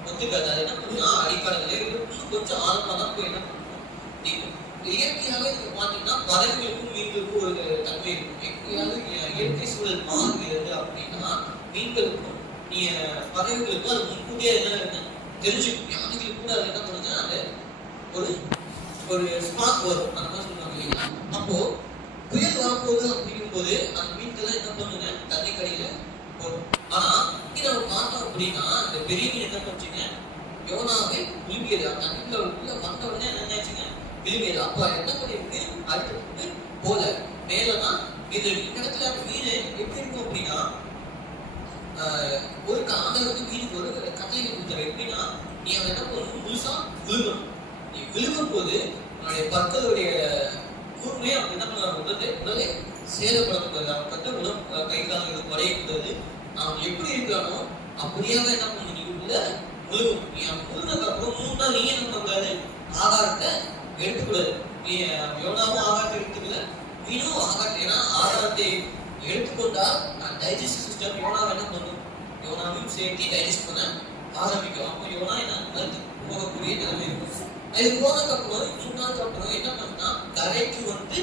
ஒத்துக்காது. அது என்ன பண்ணுன்னா அடிக்கடல இன்னும் கொஞ்சம் ஆழமா தான் போய் என்ன பண்ணுவோம் நீக்கும். இயற்கையாகவே நீங்க பாத்தீங்கன்னா பறவைகளுக்கும் மீன்களுக்கும் ஒரு தன்மை இருக்கும். எப்படியாவது இயற்கை சூழல் மாறுகிறது அப்படின்னா மீன்களுக்கும் பறவைகளுக்கும் அது முன்கூட்டியே என்ன தெரிஞ்சுக்கும். யானைகளுக்கு கூட அது என்ன பண்ணுங்க, அது ஒரு ஒரு ஸ்பாட் வரும், அந்த மாதிரி சொல்லுவாங்க இல்லைங்களா. அப்போ புயல் வரப்போகுது அப்படிங்கும் போது அந்த மீன்கள்லாம் என்ன பண்ணுங்க, தண்ணி கடையில போடும். ஆனா இங்க நம்ம பார்த்தோம் அப்படின்னா இந்த பெரிய மீன் என்ன பண்ணுச்சுங்க, யோனாவை விழுங்கியது. அந்த தண்ணிக்குள்ள உள்ள வந்த உடனே என்ன ஆச்சுங்க, விழுங்கியது. அப்ப என்ன பண்ணிருக்கு, அடுத்து போல மேலதான் இது. இந்த இடத்துல மீன் எப்படி இருக்கும் அப்படின்னா, ஒரு ஆண்டவருக்கு மீனுக்கு ஒரு கட்டளை கொடுத்தாரு. எப்படின்னா நீ அவன் என்ன பண்ணணும், முழுசா விழுகணும். நீ விழுகும் போது உன்னுடைய பற்களுடைய கூர்மையை அவன் என்ன பண்ண உடலை சேதப்படக்கூடாது. அவன் வந்து உடல் கை கால்களுக்கு குறையக்கூடாது. அவன் எப்படி இருக்கிறானோ அப்படியாக என்ன பண்ணணும், நீ உள்ள முழுகும். நீ அவன் முழுனதுக்கு அப்புறம் 3 நாள் நீ என்ன பண்ணக்கூடாது, ஆகாரத்தை எடுத்துக்கூடாது. நீ யோனாவும் ஆகாரத்தை எடுத்துக்கல, மீனும் ஆகாரத்தை. ஏன்னா ஆகாரத்தை எடுத்துக்கொண்டா டைஜஸ்டிவ் சிஸ்டம் யோனாவை என்ன பண்ணும், யோனாவையும் சேர்த்து டைஜஸ்ட் பண்ண ஆரம்பிக்கும். அப்போ யோனா என்ன போகக்கூடிய நிலைமை இருக்கும். அது போனதுக்கு அப்புறம் 3 நாளுக்கு அப்புறம் என்ன பண்ணா, கரைக்கு வந்து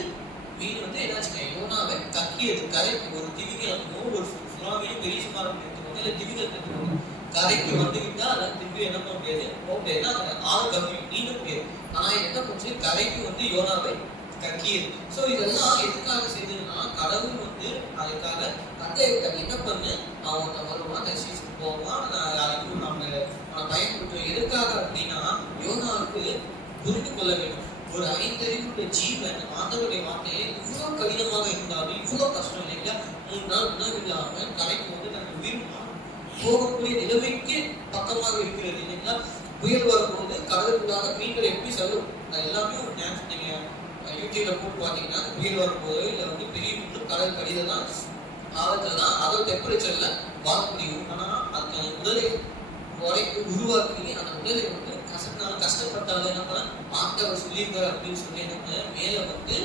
மீன் வந்து என்னாச்சுங்க, யோனாவை கக்கியது. கரைக்கு ஒரு திமிங்கலமோ ஒரு சுறாவையும் பெரிய சுமாரம் எடுத்துக்கோங்க, இல்லை திமிங்கல் எடுத்துக்கோங்க. கரைக்கு வந்து விட்டா அதை திரும்பி என்ன பண்ண முடியாது, போக முடியாதுன்னா ஆறு கம்மி நீந்த முடியாது. ஆனா என்ன பண்ணுச்சு, கரைக்கு வந்து யோனாவை கக்கியது. சோ இதெல்லாம் எதுக்காக செய்ததுன்னா, கடவுள் வந்து அதுக்காக கட்டளை என்ன பண்ணு, அவன் வருவான், தரிசிச்சுட்டு போவான், நம்ம பயன்படுத்தும். எதுக்காக அப்படின்னா யோனாவுக்கு புரிந்து கொள்ள வேண்டும். ஒரு 5 அறிவுள்ள ஜீவன் ஆண்டவருடைய வார்த்தையை இவ்வளவு கடினமாக இருந்தாலும், இவ்வளவு கஷ்டம் இல்லைங்களா, 3 நாள் உணவு இல்லாம கரைக்கு வந்து தன் உயிர் போகக்கூடிய நிலைமைக்கு பக்கமாக இருக்கிறது இல்லைங்களா. புயல் வரும்போது கடலுக்குள்ளாக மீன்கள் எப்படி செல்லும், அது எல்லாமே ஒரு டான்ஸ். நீங்க யூடியூப்ல போட்டு பாத்தீங்கன்னா, புயல் வரும்போது இல்ல வந்து பெரிய மீன்கள் கடல் கடியில தான் ஆழத்துல தான் அதோட டெம்பரேச்சர்ல வாழ முடியும். ஆனா அந்த உடலை உடைக்கு உருவாக்கி அந்த உடலை வந்து கஷ்டப்பட்டாலும் என்ன பண்ண ஆண்டவர் சொல்லியிருக்காரு அப்படின்னு சொல்லி என்ன மேல வந்து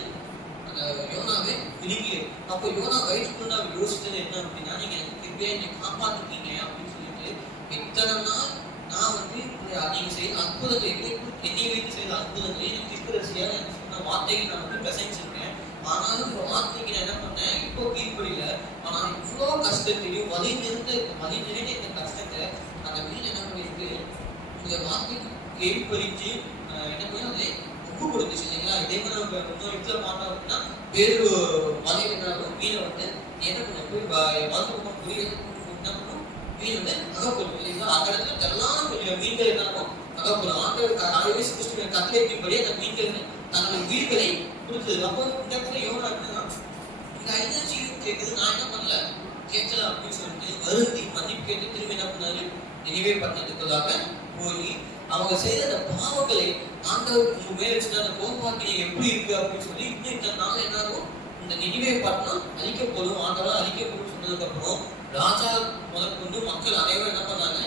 அந்த யோனாவை விழுங்கி. அப்போ யோனா வயிற்றுக்குள்ள யோசிச்சது என்ன அப்படின்னா, நீங்க எனக்கு திருப்பியா என்னை காப்பாத்துக்கீங்க அப்படின்னு சொல்லிட்டு, எத்தனை நாள் நான் வந்து நீங்க செய்த அற்புதங்கள், என்னை வைத்து செய்த அற்புதங்களை எனக்கு திருப்பரசியாக சொன்ன வார்த்தைகள் நான் வந்து பிரசங்கிச்சிருக்கேன். ஆனாலும் இந்த வார்த்தைக்கு நான் என்ன பண்ணேன், இப்போ கீழ்படியில. ஆனா இவ்வளோ கஷ்டத்தையும் வலி நிறைந்த இந்த கஷ்டத்தை அந்த மீன் என்ன பண்ணிருக்கு, இந்த வார்த்தைக்கு கீழ்படிச்சு என்ன பண்ணி அதை உப்பு கொடுத்துச்சு இல்லைங்களா. இதே மாதிரி நம்ம இன்னொரு இடத்துல பார்த்தோம் அப்படின்னா, வேறு மலையில என்னாலும் மீனை வந்து என்ன பண்ண போய் வாழ்க்கை புரிய என்ன பண்ணும், மீன் வந்து அகப்படும் இல்லைங்களா. அந்த இடத்துல தெல்லான கொஞ்சம் மீன்கள் என்னாலும் அகப்படும். ஆண்டவர் கட்டளைப்படி அந்த மீன்கள் தன்னுடைய உயிர்களை கொடுத்தது. அப்போ இந்த இடத்துல யோனா என்னன்னா, இந்த 5 ஜீவன் கேட்குது, நான் என்ன பண்ணல கேட்கல அப்படின்னு சொல்லிட்டு வருந்தி மன்னிப்பு கேட்டு திரும்பி என்ன பண்ணாரு, நினைவே பட்டணத்துக்குள்ளாக போய் அவங்க செய்த அந்த பாவங்களை ஆண்டவருக்கு மேல வச்சுட்டு அந்த கோபாக்கினை எப்படி இருக்கு அப்படின்னு சொல்லி இன்னும் இத்தனை நாள் என்ன ஆகும், இந்த நினைவே பட்டணம் அழிக்கப்படும், ஆண்டவர் அழிக்கப்படும் சொன்னதுக்கு அப்புறம் ராஜா முதற்கொண்டு மக்கள் அனைவரும் என்ன பண்ணாங்க,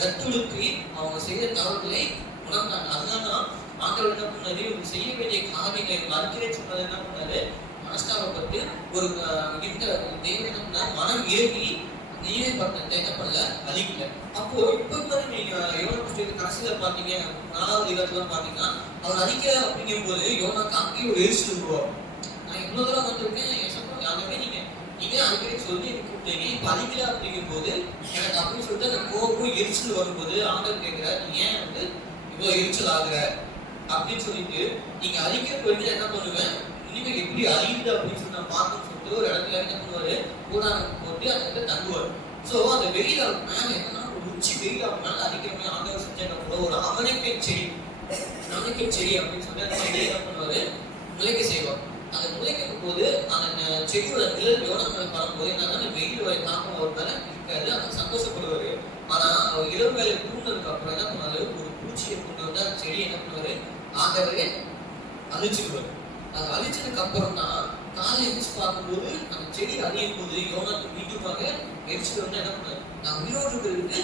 கத்துழுப்பி அவங்க செய்த தவறுகளை உணர்ந்தாங்க. அதனாலதான் ஆண்டவர் என்ன பண்ணாரு, இவங்க செய்ய வேண்டிய காரியங்களை இவங்க அறிக்கிறேன்னு சொன்னது என்ன பண்ணாரு, மனஸ்தாபப்பட்டு ஒரு இந்த தெய்வம் என்ன பண்ணாரு, மனம் இறங்கி நீவே பட்டணத்தை என்ன பண்ணல, அழிக்கல. அப்போ இப்ப நீங்க யோனா புத்தகத்து கடைசியில பாத்தீங்க, 4வது அதிகாரத்துல பாத்தீங்கன்னா அவர் அழிக்கல அப்படிங்கும் போது யோனாக்கு அங்கேயே ஒரு எரிச்சல் உருவாகும். நான் இவ்வளவு தூரம் வந்திருக்கேன், ஆகவே நீங்க அடிக்கடி சொல்லி கூப்பிட்டீங்க, இப்ப அழிக்கல அப்படிங்கும் போது எனக்கு அப்படின்னு சொல்லிட்டு அந்த கோபம் எரிச்சல் வரும்போது ஆண்டவர் கேட்கிறார், நீ ஏன் வந்து இவ்வளவு எரிச்சல் ஆகுற அப்படின்னு சொல்லிட்டு, நீங்க அழிக்கிறது வந்து என்ன பண்ணுவேன், இனிமேல் எப்படி அழியுது அப்படின்னு சொல்லி நான் பார்க்கணும்னு சொல்லிட்டு ஒரு இடத்துல என்ன பண்ணுவாரு, கூடாரம் போட்டு அந்த இடத்துல தங்குவார். சோ அந்த வெயில் அவர் மேல என்னன்னா ஒரு உச்சி வெயில் அவர் மேல அடிக்கிற மாதிரி ஆண்டவர் செஞ்ச ஒரு அவனைக்கை செடி அப்படின்னு சொல்லி அந்த செடியை என்ன பண்ணுவாரு, முளைக்க செய்வார். அந்த முளைக்கும் போது அந்த செடியோட நிழல் யோனா மேல படும்போது என்னன்னா வெயிலோட தாக்கம் அவர் மேல இருக்காது, அதை சந்தோஷப்படுவாரு. ஆனா அவர் இரவு வேலை தூங்கினதுக்கு அப்புறம் என்ன பண்ணாரு, ஒரு பூச்சியை கொண்டு வந்து அந்த செடி என்ன பண்ணுவாரு, ஆண்டவரே அழிச்சிடுவாரு. அது அழிச்சதுக்கு அப்புறம் தான் காலையில் எழுந்து பார்க்கும்போது அந்த செடி அழியும் போது யோனாக்கு மீண்டுமாக எரிச்சல் வந்து என்ன பண்ணாரு, நான் உயிரோடு இருக்கிறதுக்கு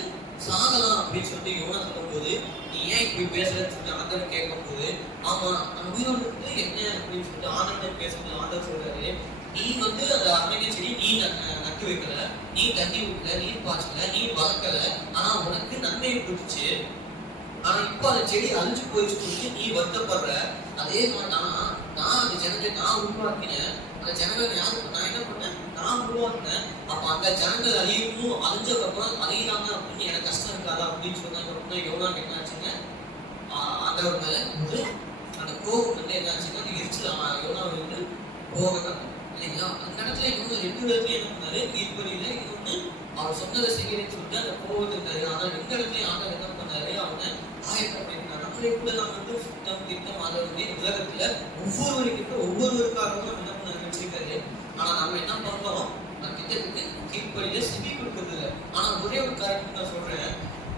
சாகலாம் அப்படின்னு சொல்லிட்டு யோனா சொல்லும் போது, நீ ஏன் இப்படி பேசுறன்னு சொல்லிட்டு ஆண்டவர் கேட்கும் போது, ஆமா நான் உயிரோடு இருக்கு என்ன அப்படின்னு சொல்லிட்டு ஆண்டவர் பேசுறது ஆண்டவர் சொல்றாரு, நீ வந்து அந்த அரண்மனை செடி நீ நட்டு வைக்கல, நீ தண்ணி ஊட்டல, நீர் பாய்ச்சல, நீ வளர்க்கல, ஆனா உனக்கு நன்மையை கொடுத்துச்சு. ஆனா இப்ப அந்த செடி அழிஞ்சு போயிடுச்சு சொல்லிட்டு நீ வருத்தப்படுற. அதே மாதிரி நான் அந்த ஜனங்களை நான் உருவாக்கினேன், அந்த ஜனங்களை நான் என்ன பண்ணேன், நான் உருவாக்கினேன். அப்ப அந்த ஜனங்கள் அழியணும், அழிஞ்சதுக்கு அப்புறம் அழியிறாங்க அப்படின்னு எனக்கு கஷ்டம் இருக்காதா அப்படின்னு சொன்னாங்க. யோனாக்கு என்ன ஆச்சுங்க, ஆண்டவர் மேல ஒரு அந்த கோபம் வந்து என்ன ஆச்சுன்னா அந்த எரிச்சல் யோனாவை வந்து போகாங்க இல்லைங்களா. அந்த இடத்துல இன்னொரு 2 இடத்துலயும் என்ன பண்ணாரு, கீழ்ப்படியில இன்னொன்னு அவர் சொன்னதை செய்யறேன்னு சொல்லிட்டு அந்த கோபத்தை இருக்காரு. ஆனா 2 இடத்துலயும் ஆண்டவர் என்ன பண்ணாரு, அவனை ஆயத்தப்படுத்தினார். நம்மளே கூட நம்ம வந்து சுத்தம் திட்டம் அதை வந்து உலகத்துல ஒவ்வொருவருக்கிட்ட ஒவ்வொருவருக்காகவும் என்ன பண்ண வச்சிருக்காரு. ஆனா நம்ம என்ன பண்றோம், அந்த திட்டத்துக்கு கீழ்ப்படியில செவி கொடுக்கறது இல்லை. ஆனா ஒரே ஒரு காரணம் நான் சொல்றேன்,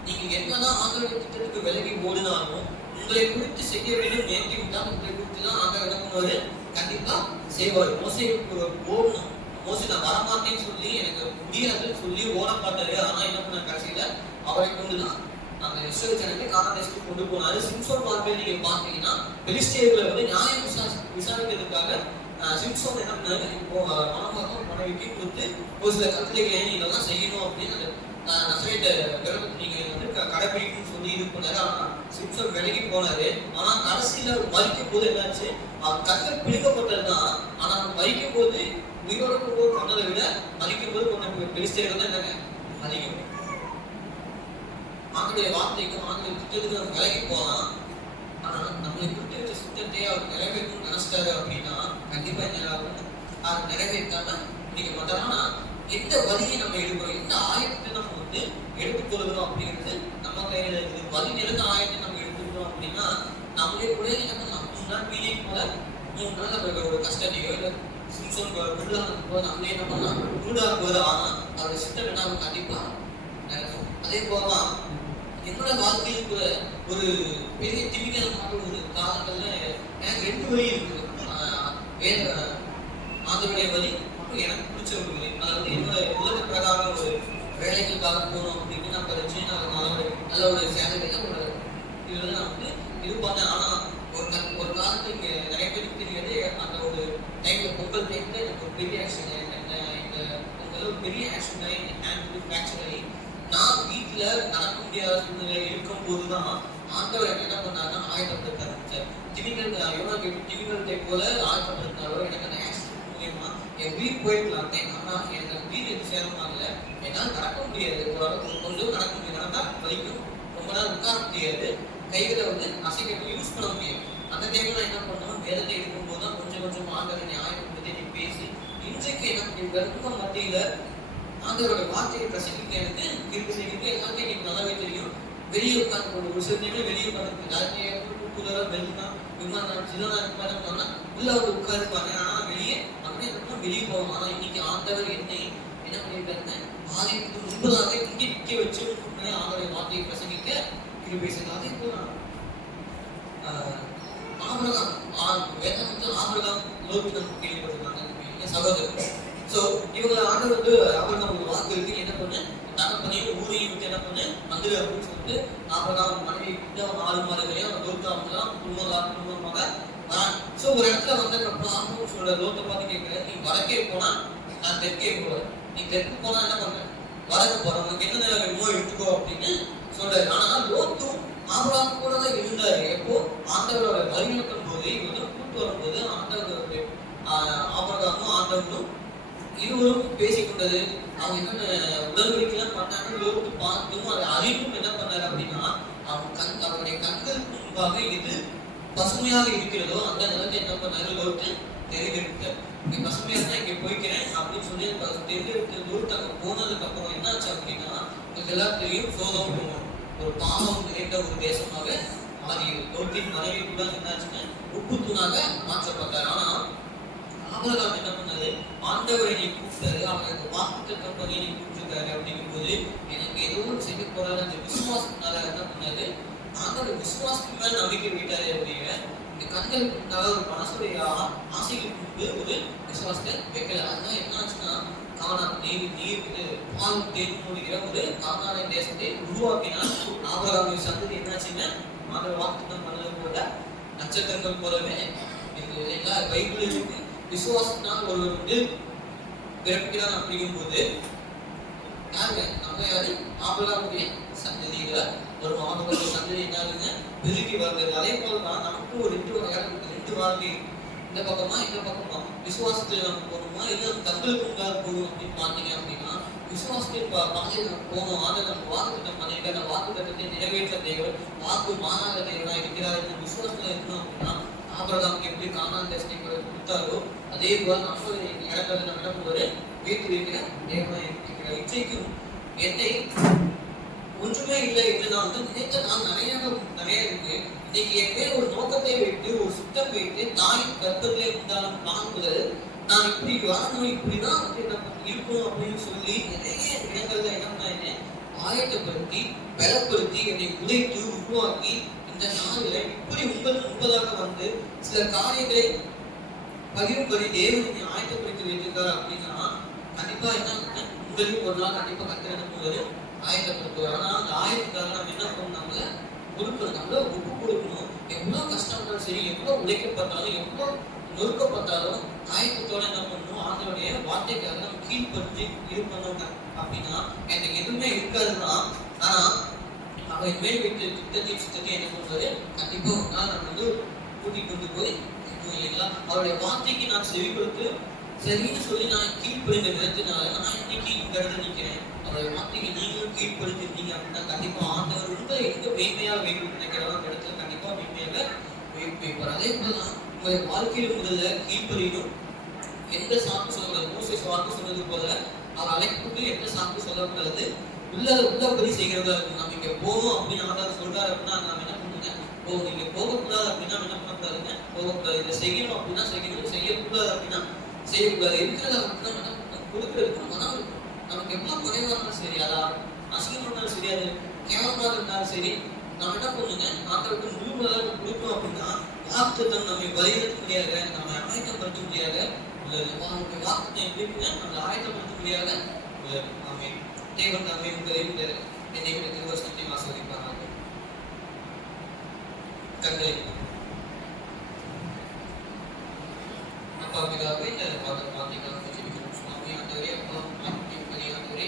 நீங்க என்னதான் ஆண்டவர் திட்டத்துக்கு விலகி ஓடினாலும் உங்களை குறித்து செய்ய வேண்டிய நேர்த்தி விட்டா உங்களை குறித்து தான் ஆண்டவர் என்ன பண்ணுவாரு, கண்டிப்பா செய்வார். மோசேக்கு ஓடணும், மோசே நான் வரமாட்டேன்னு சொல்லி எனக்கு முடியாதுன்னு சொல்லி ஓட பார்த்தாரு. ஆனா என்ன பண்ண கடைசியில அவரை கொண்டுதான் அந்த இஸ்ரவேல் ஜனங்களை கானான் தேசத்துக்கு கொண்டு போனாரு. சிம்சோன் வாழ்க்கையை நீங்க பாத்தீங்கன்னா பெலிஸ்தியர்களை வந்து நியாயம் விசாரிக்கிறதுக்காக சிம்சோன் என்ன பண்ணாரு, இப்போ மனமாக்கம் மனைவிக்கு கொடுத்து ஒரு சில கட்டளைகளை நீங்க தான் செய்யணும் அப்படின்னு நசரேத்த விரதத்தை நீங்க வந்து கடைபிடிக்கணும்னு சொல்லி இது பண்ணாரு. ஆனா சிம்சோன் விலகி போனாரு. ஆனா கடைசியில மறிக்கும் போது என்னாச்சு, கற்கள் பிடிக்கப்பட்டதுதான். ஆனா மறிக்கும் போது உயிரோடு போது பண்ணதை விட மறிக்கும் போது கொஞ்சம் பெலிஸ்தியர்கள் தான் என்னங்க அதிகம். ஆண்டுடைய வார்த்தைக்கும் ஆண்டுடைய திட்டத்துக்கு நம்ம விலகி போகலாம். ஆனா நம்மளை குறித்து வச்ச சுத்தத்தை அவர் நிறைவேற்றணும்னு நினைச்சிட்டாரு அப்படின்னா கண்டிப்பா என்ன அதை நிறைவேற்றாம நீங்க முதலானா எந்த வழியை நம்ம எடுக்கிறோம், எந்த ஆயத்தை நம்ம வந்து எடுத்துக்கொள்கிறோம் அப்படிங்கிறது நம்ம கையில இருக்குது. வழி நிலந்த ஆயத்தை நம்ம எடுத்துக்கிறோம் அப்படின்னா நம்மளே கூட என்ன பண்ணலாம், 3 நாள் மீனிங் போல 3 நாள் நம்ம ஒரு கஸ்டடியோ இல்லை சிம்சோன் விடுதலாகும் போது நம்மளே என்ன பண்ணலாம் விடுதாகுவது. ஆனா அவருடைய சித்தம் என்ன கண்டிப்பா நடக்கும். அதே போலதான் என்னோட வாழ்க்கையில் கூட ஒரு பெரிய திமிக்கலமான ஒரு காலங்கள்ல எனக்கு 2 வழி இருக்குது. வேற ஆண்டவருடைய வழி மற்றும் எனக்கு பிடிச்ச ஒரு வழி. அதாவது என்னோட உலக பிரகாரம் ஒரு வேலைகளுக்காக போகணும் அப்படின்னு நான் படிச்சு நான் நல்ல ஒரு சேலரியில ஒரு இதுல நான் வந்து இது பண்ணேன். ஆனா ஒரு காலத்துல இங்க நிறைய பேருக்கு தெரியாது, அந்த ஒரு டைம்ல பொங்கல் டைம்ல எனக்கு ஒரு பெரிய ஆக்சிடென்ட், இந்த பொங்கல் ஒரு பெரிய ஆக்சிடென்ட் ஹேண்ட் ஃபிராக்சர் ஆகி நான் வீட்டுல நடக்க முடியாத சூழ்நிலை இருக்கும் போதுதான் ஆண்டவர் என்ன பண்ணாருன்னா ஆயத்தப்படுத்த ஆரம்பிச்சார். திமிங்கலத்தை போல ஆயத்தப்படுத்தினாரோ எனக்கு அந்த ஆக்சிடென்ட் மூலியமா என் வீடு போயிருக்கலாமே. ஆனா எனக்கு அந்த வீடு எது சேரமாகல, என்னால் நடக்க முடியாது, கொஞ்சம் நடக்க முடியாது, வலிக்கும், ரொம்ப நாள் உட்கார முடியாது, கைகளை வந்து அசைக்க யூஸ் பண்ண முடியாது. அந்த டைம்ல என்ன பண்ணணும், வேதத்தை எடுக்கும் போதுதான் கொஞ்சம் கொஞ்சம் ஆண்டவரை ஆயத்தப்படுத்தி பேசி இன்றைக்கு எனக்கு வெறும் மத்தியில ஆண்டவரோட வார்த்தையை பிரசங்கிக்க எனக்கு இருக்கு செய்கிறது எல்லாத்தையும் எனக்கு நல்லாவே தெரியும். வெளியே உட்காந்து ஒரு சில நேரம் வெளியே உட்காந்து வெளினா விமானம் சிலனா இருப்பாங்க உள்ள வந்து உட்காருப்பாங்க. ஆனா வெளியே அப்படியே வெளியே போவோம். ஆனா இன்னைக்கு ஆண்டவர் என்னை என்ன பண்ணியிருக்காருன்னா ஆலயத்துக்கு முன்பதாக இங்கே நிற்க வச்சு ஆண்டவருடைய வார்த்தையை பிரசங்கிக்க கிருபை செய்தார். அதே போல ஆபிரகாம் வேதம் வந்து ஆபிரகாம் லோத்து நமக்கு கேள்விப்பட்டிருக்காங்க சகோதரர். ஸோ இவங்க ஆண்டவர் வந்து ஆபிரகாம் ஒரு வாக்கு இருக்கு, என்ன பண்ண தகப்பனையும் ஊரையும் விட்டு என்ன பண்ண வந்துரு அப்படின்னு சொல்லிட்டு ஆபிரகாம் மனைவி விட்டு அவன் 4 மாதங்களையும் அவன் லோத்து அவங்களாம் குடும்பமாக வரான். ஸோ ஒரு இடத்துல வந்ததுக்கப்புறம் ஆபிரகாம் சொல்ற லோத்தை பார்த்து கேட்கிறேன், நீ வடக்கே போனா நான் தெற்கே போறேன், நீ தெற்கு போனா என்ன பண்ற வடக்கு போறேன், உனக்கு என்ன நிலை வேணுமோ எடுத்துக்கோ அப்படின்னு சொல்றாரு. ஆனா லோத்தும் ஆபிரகாம் கூட தான் இருந்தாரு. எப்போ ஆண்டவரோட வழிநடத்தும் போது இவங்க கூட்டு வரும்போது ஆண்டவருடைய ஆபிரகாமும் ஆண்டவரும் இருவரும் பேசிக்கொண்டது, அவங்க என்ன உடன்படிக்கைலாம் பண்ணாங்க. லோத்து பார்த்தும் அதை அறிவும் என்ன பண்ணாரு அப்படின்னா அவருடைய கண்களுக்கு முன்பாக இது பசுமையாக இருக்கிறதோ அந்த நிலத்தை என்ன பண்ணாரு லோத்து தெரிந்தெடுத்தார். இங்க பசுமையா தான் இங்க போய்க்கிறேன் அப்படின்னு சொல்லி தெரிந்தெடுத்த லோத்து அங்க போனதுக்கு அப்புறம் என்ன ஆச்சு அப்படின்னா உங்களுக்கு எல்லாத்தையும் சோதம் போகணும் ஒரு பாவம் நிறைந்த ஒரு தேசமாக மாறியது. லோத்தின் மனைவி கூட என்னாச்சுன்னா உப்பு தூணாக மாற்றப்பட்டார். ஆனா ஆபிரகாம் என்ன பண்ணாரு, ஆண்டவரை நீ கூப்பிட்டாரு, அவருக்கு வாக்குத்தத்தம் பண்ணி நீ கூப்பிட்டுருக்காரு அப்படிங்கும் போது எனக்கு எதுவும் செய்ய போறாரு அந்த விசுவாசத்தினால என்ன பண்ணாரு, ஆண்டவர் விசுவாசத்துக்கு மேல நம்பிக்கை விட்டாரு அப்படிங்கிற இந்த கண்களுக்கு உண்டாக ஒரு மனசுடைய ஆசைகளுக்கு முன்பு ஒரு விசுவாசத்தை வைக்கல. அதனால என்ன ஆச்சுன்னா கானான் நீர் பால் தேன் மூடுகிற ஒரு கானானை தேசத்தை உருவாக்கினால் ஆபிரகாமுடைய சந்ததி என்னாச்சுன்னா ஆண்டவர் வாக்குத்தத்தம் பண்ணது போல நட்சத்திரங்கள் போலவே எல்லா பைபிளுக்கு விசுவாசத்தினால் ஒருவர் வந்து பிறப்பிக்கிறான் அப்படிங்கும் போது யாருங்க நம்ம யாரு ஆபிரகாமுடைய சந்ததியில ஒரு ஆபிரகாமுடைய சந்ததி என்னாருங்க பெருகி வருகிறது. அதே போலதான் நமக்கும் ஒரு ரெண்டு வாழ்க்கை இந்த பக்கமா விசுவாசத்துல நம்ம போகணுமா இல்ல நம்ம தங்களுக்கு உண்டாக போகணும் அப்படின்னு பாத்தீங்க அப்படின்னா விசுவாசத்தின் பாதையில் நம்ம போகணும். அதை நம்ம வாக்குத்தத்தம் பண்ணிட்டு அந்த வாக்குத்தத்தத்தை நிறைவேற்ற தேவர் வாக்கு மாறாத தேவனா இருக்கிறார் இந்த விசுவாசத்துல இருக்கணும் அப்படின்னா ஆபிரகாமுக்கு எப்படி கானான் தேசத்தை கொடுத்தாரோ அதே போல நம்ம இடத்துல நம்ம என்ன பண்ணுவாரு வீட்டு இருக்கிற தேவனாய் இருக்கிற இச்சைக்கும் என்னை ஒன்றுமே இல்லை என்று நான் வந்து நினைத்த நான் நிறைய இருக்கு. இன்னைக்கு என் பேர் ஒரு நோக்கத்தை வைத்து ஒரு சுத்தம் வைத்து தாயின் கர்ப்பத்திலே உண்டான நான் முதல் நான் இப்படி வரணும் இப்படிதான் வந்து என்ன இருக்கணும் அப்படின்னு சொல்லி நிறைய இடங்கள்ல என்ன பண்ண ஆயத்தப்படுத்தி பலப்படுத்தி என்னை உழைத்து உருவாக்கி இந்த நாளில் இப்படி உங்கள் முன்பதாக வந்து சில காரியங்களை பகிரும்படி தேவனை ஆயத்தப்படுத்தி வைத்திருக்காரு அப்படின்னா கண்டிப்பா என்ன உங்களையும் ஒரு நாள் கண்டிப்பா கத்திர ஆயத்தப்படுத்துவார். ஆனா அந்த ஆயத்துக்காக நம்ம என்ன பண்ணாமல கொடுக்கணும், நம்மள ஒப்பு கொடுக்கணும். எவ்வளவு கஷ்டப்பட்டாலும் சரி, எவ்வளவு உழைக்கப்பட்டாலும் எவ்வளவு நொறுக்கப்பட்டாலும் ஆயத்தத்தோட என்ன பண்ணணும், ஆண்டவருடைய வார்த்தைக்காக நம்ம கீழ்படுத்தி இருக்கணும். அப்படின்னா எனக்கு எதுவுமே இருக்காதுதான். ஆனா அவன் மேல் வைத்த திட்டத்தையும் சுத்தத்தையும் என்ன பண்றது கண்டிப்பா ஒரு நாள் நம்ம வந்து கூட்டிக் கொண்டு போய் இல்லைங்களா அவருடைய வார்த்தைக்கு நான் செவி கொடுத்து சரின்னு சொல்லி நான் கீழ்ப்படுத்த விதத்தினால நான் இன்னைக்கு இந்த இடத்துல நிற்கிறேன். அவருடைய வார்த்தைக்கு நீங்களும் கீழ்ப்படுத்திருந்தீங்க அப்படின்னா கண்டிப்பா ஆண்டவர் உங்களை எங்க மேன்மையாக வேண்டும் நினைக்கிறதோ அந்த இடத்துல கண்டிப்பா மேன்மையாக வைப்பார். அதே போலதான் உங்களுடைய வாழ்க்கையில முதல்ல கீழ்ப்படியும். எந்த சாக்கு சொல்றது மோசேஸ் வாக்கு சொன்னது போல அவர் அழைப்புக்கு எந்த சாக்கு சொல்லக்கூடாது, உள்ளபடி செய்கிறதா இருக்கும். நம்ம இங்க போகணும் அப்படின்னு ஆண்டவர் சொல்றாரு அப்படின்னா நம்ம என்ன பண்ணுங்க நீங்க போகக்கூடாது அப்படின்னா என்ன பண்ணக்கூடாதுங்க போகக்கூடாது. இதை செய்யணும் அப்படின்னா செய்யணும், செய்யக்கூடாது அப்படின்னா செய்யக்கூடாது. இருக்கிறத அப்படின்னா என்ன கொடுக்கறதுக்கு நம்ம தான் இருக்கும். நமக்கு எவ்வளவு குறைவா இருந்தாலும் சரி, அதான் அசிங்கம் இருந்தாலும் சரி, அது கேவலமாக இருந்தாலும் சரி, நம்ம என்ன பண்ணுங்க ஆண்டவருக்கு முழு முதலாக கொடுக்கணும் அப்படின்னா வாக்குத்தத்தம் நம்மை வலியுறுத்த முடியாது, நம்ம ஆயத்தப்படுத்த முடியாது. வாக்குத்தம் எப்படி நம்ம ஆயத்தப்படுத்த முடியாது. தேவன் நம்மை உங்களை என்னை திருவசனத்தை ஆஸ்வதிப்பார்கள். கண்களை அப்பா பிதாவே இந்த வார்த்தைக்காக ஜெபிக்கிறோம். சுவாமி ஆண்டவரே, அப்பா ஆண்டவரே,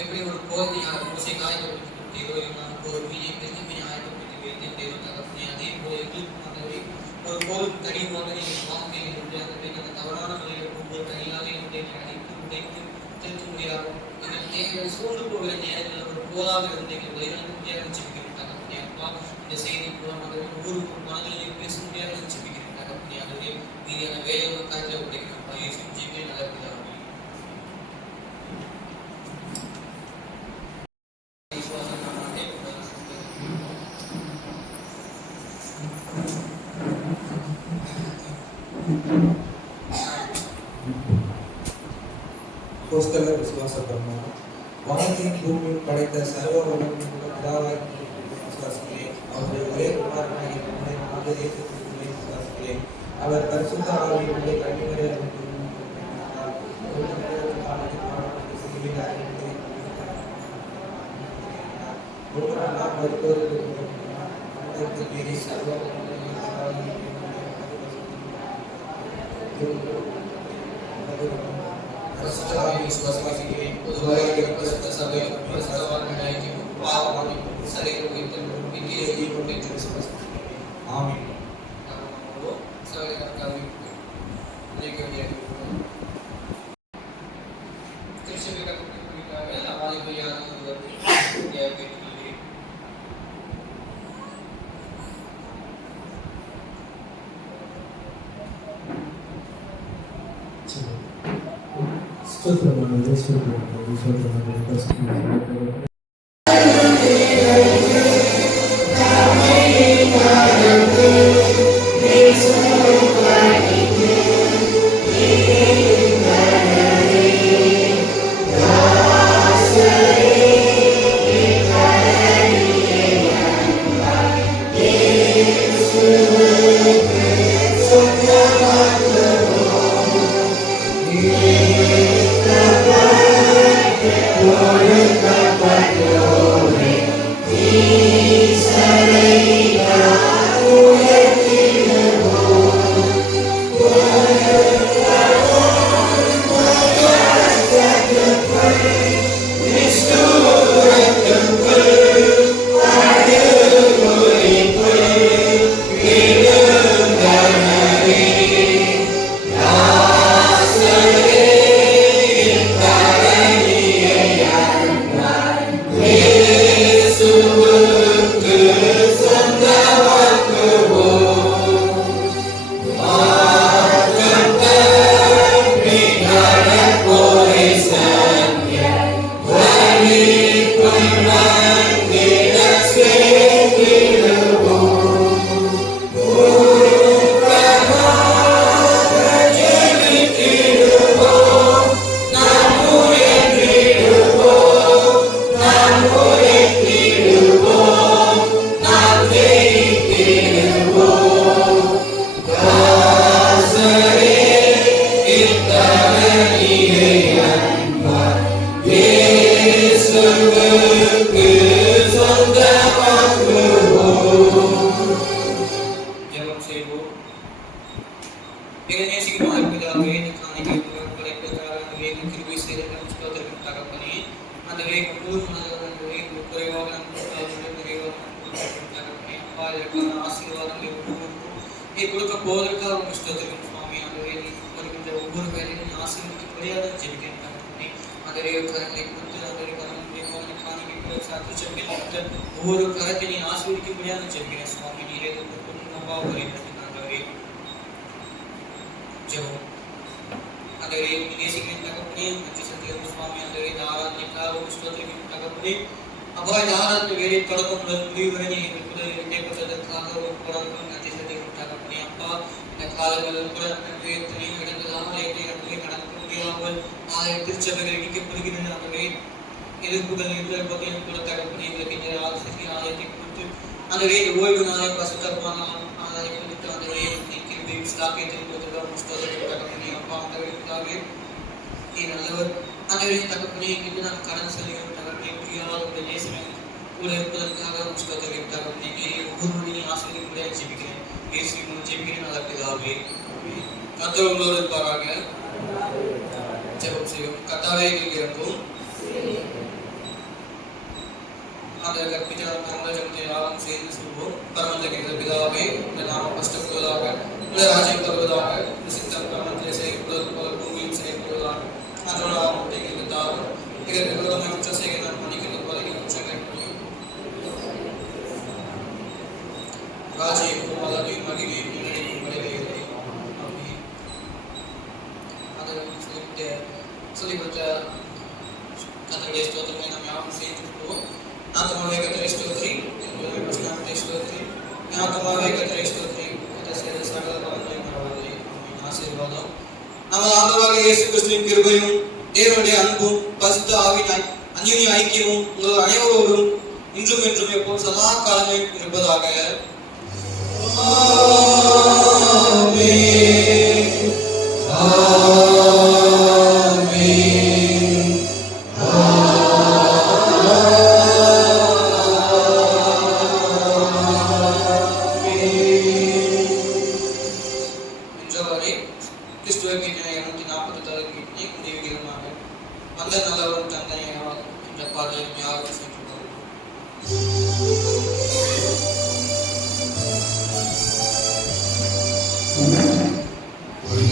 எப்படி ஒரு கோதையாக மோசை காயப்படுத்தி நமக்கு ஒரு மீனை பெருமை ஆயத்தப்படுத்தி வைத்து தேவன் தகப்பனே அதே போல எங்களுக்கு ஆண்டவரே ஒரு கோலும் கடினமாக நீங்கள் வாழ்க்கையில் இருந்து அந்த தவறான முறையில் போகும்போது தனியாக என்னுடைய அனைத்து உடைக்கு திருத்த முடியாது. எங்கள் தேவையை சூழ்ந்து போகிற நேரங்களில் ஒரு போலாக இருந்து எங்கள் வழிகளுக்கு முடியாது ஜெபிக்கிறோம் தகப்பனே. அப்பா இந்த செய்தி மூலமாக ஒவ்வொரு மனதில் பேச முடியாது ஜெபிக்கிறோம் தகப்பனே. அதுவே மீதியான வேலையோட காலத்தில் உடைக்கிறோம் ஜெபிக்க நல்ல அப்போஸ்தல விசுவாச பிரமாணம். வானத்தையும் பூமியும் படைத்த சர்வ வல்லமையுள்ள பிதாவாகிய விசுவாசிக்கிறேன். அவருடைய ஒரே குமாரனாகிய நம்முடைய ஆண்டவர் இயேசு கிறிஸ்துவை விசுவாசிக்கிறேன். அவர் பரிசுத்த ஆவியினாலே கன்னிமரியாளிடம் திருமணமானார். காலத்தில் பாடப்பட்ட சிலுவையில் அறையப்பட்டு ஒவ்வொரு நாள் மருத்துவருக்கு மரணத்திற்கு மீறி சர்வ வல்லமையுள்ள பிதாவாகிய விசுவாசிக்கிறேன். பொதுவாக பரிசுத்த சபையில் பரிசுத்தவான்களாகிய பாவமன்னிப்பு சரீர உயிர்த்தெழுதலும் நித்திய ஜீவனும் என்று விசுவாசிக்கிறேன். ஆமென். நாம் சகோதரர்களுக்காக அநேக வழியாக திருச்சபை கட்டுரைக்காக அவாதிபதியான ஒருவரை கேட்கிறேன். ಸ್ತೋತ್ರವನ್ನು ಸ್ತೋತ್ರವನ್ನು ஒவ்வொரு கரத்தினை ஆசீர்வதிக்கும்படியாக ஜெபிக்கிறேன் சுவாமி. நீரே ஜெபம் அந்த நேசிக்கிறேன் தகப்பனே. நன்றி சத்தியம் சுவாமி. அந்த ஆராதனைக்காக ஸ்தோத்திரம் தகப்பனே. அப்பா இந்த ஆராதனை வேலை தொடக்கம் முதல் முடிவு வரை நீங்கள் கூட இடைப்பட்டதற்காக நன்றி சத்தியம் தகப்பனே. அப்பா இந்த காலங்களில் கூட எத்தனையும் இடங்களாக நடக்க முடியாமல் திருச்சபைகள் இடிக்கப்படுகிறது. அந்த எதிர்ப்புகள் இருக்கிற பக்கம் கூட தகப்பனே எங்களுக்கு இந்த ஆலயத்தை கொடுத்து அந்த ஓய்வு நாளை பசுத்தரமான ஆலயை கொடுத்து அந்த கிருபை ஸ்லாக்கியத்தை தகப்பனே. அப்பா அந்த வேலைக்காக நீ நல்லவர். அந்த வேலை தகப்பனே எங்களுக்கு நாம் கடன் செல்கிறோம் தகப்பனே. புரியாத நேசமே கூட இருப்பதற்காக முஸ்தகம் தகப்பனே. ஒவ்வொருவரையும் ஆசிரியர் ஜெபிக்கிறேன். இயேசுவின் ஜெபிக்கிறேன். நல்ல பிதாவே. கர்த்தரோடு இருப்பாராக. ஜெபம் செய்யும். கர்த்தாவே எங்களுக்கு இறங்கும். அந்த கற்பித்த ஜனத்தை யாரும் சேர்ந்து சொல்வோம். பரமண்டல பிதாவே, இந்த நாம கஷ்டப்படுவதாக, இந்த ராஜ்யம் தருவதாக, இந்த சித்தம் பரமத்திலே செயல்படுவது போல பூமியும் செயல்படுவதாக. அதோட ஆவணத்தை எங்களுக்கு தாரும். இதற்கு விரோதமாக குற்றம் செய்ய நான் மன்னிக்கிறது போல எங்கள் குற்றங்களை ராஜ்யம் வல்லமையும் மகிமையும் முன்னணிக்கும் விளைவுகளை அதை சொல்லிக் கொடுத்த கர்த்தருடைய ஸ்தோத்திரங்களை நாம் யாரும் செய்திருப்போம். आत्मावे कतरे स्तोत्री इनके प्रश्नांते स्तोत्री आत्मावे कतरे स्तोत्री कतसे सगल भवने मरवाले आशीर्वादம் நமது ஆண்டவராகிய இயேசு கிறிஸ்துவின் கிருபையும் தேவனுடைய அன்பும் பரிசுத்த ஆவியின் அந்யோன்ய ஐக்கியமும் உங்கள் அனைவரோடும் இன்றும் என்றும் எப்போது சதா காலமே இருப்பதாக. என்றவரை கிறிஸ்துவ கீர்த்தனை 246 முடிவு கீதமாக அந்த நல்லவரும் தந்தையாக என்ற பாடலை யாரும் சென்றுள்ளோம். ஒரு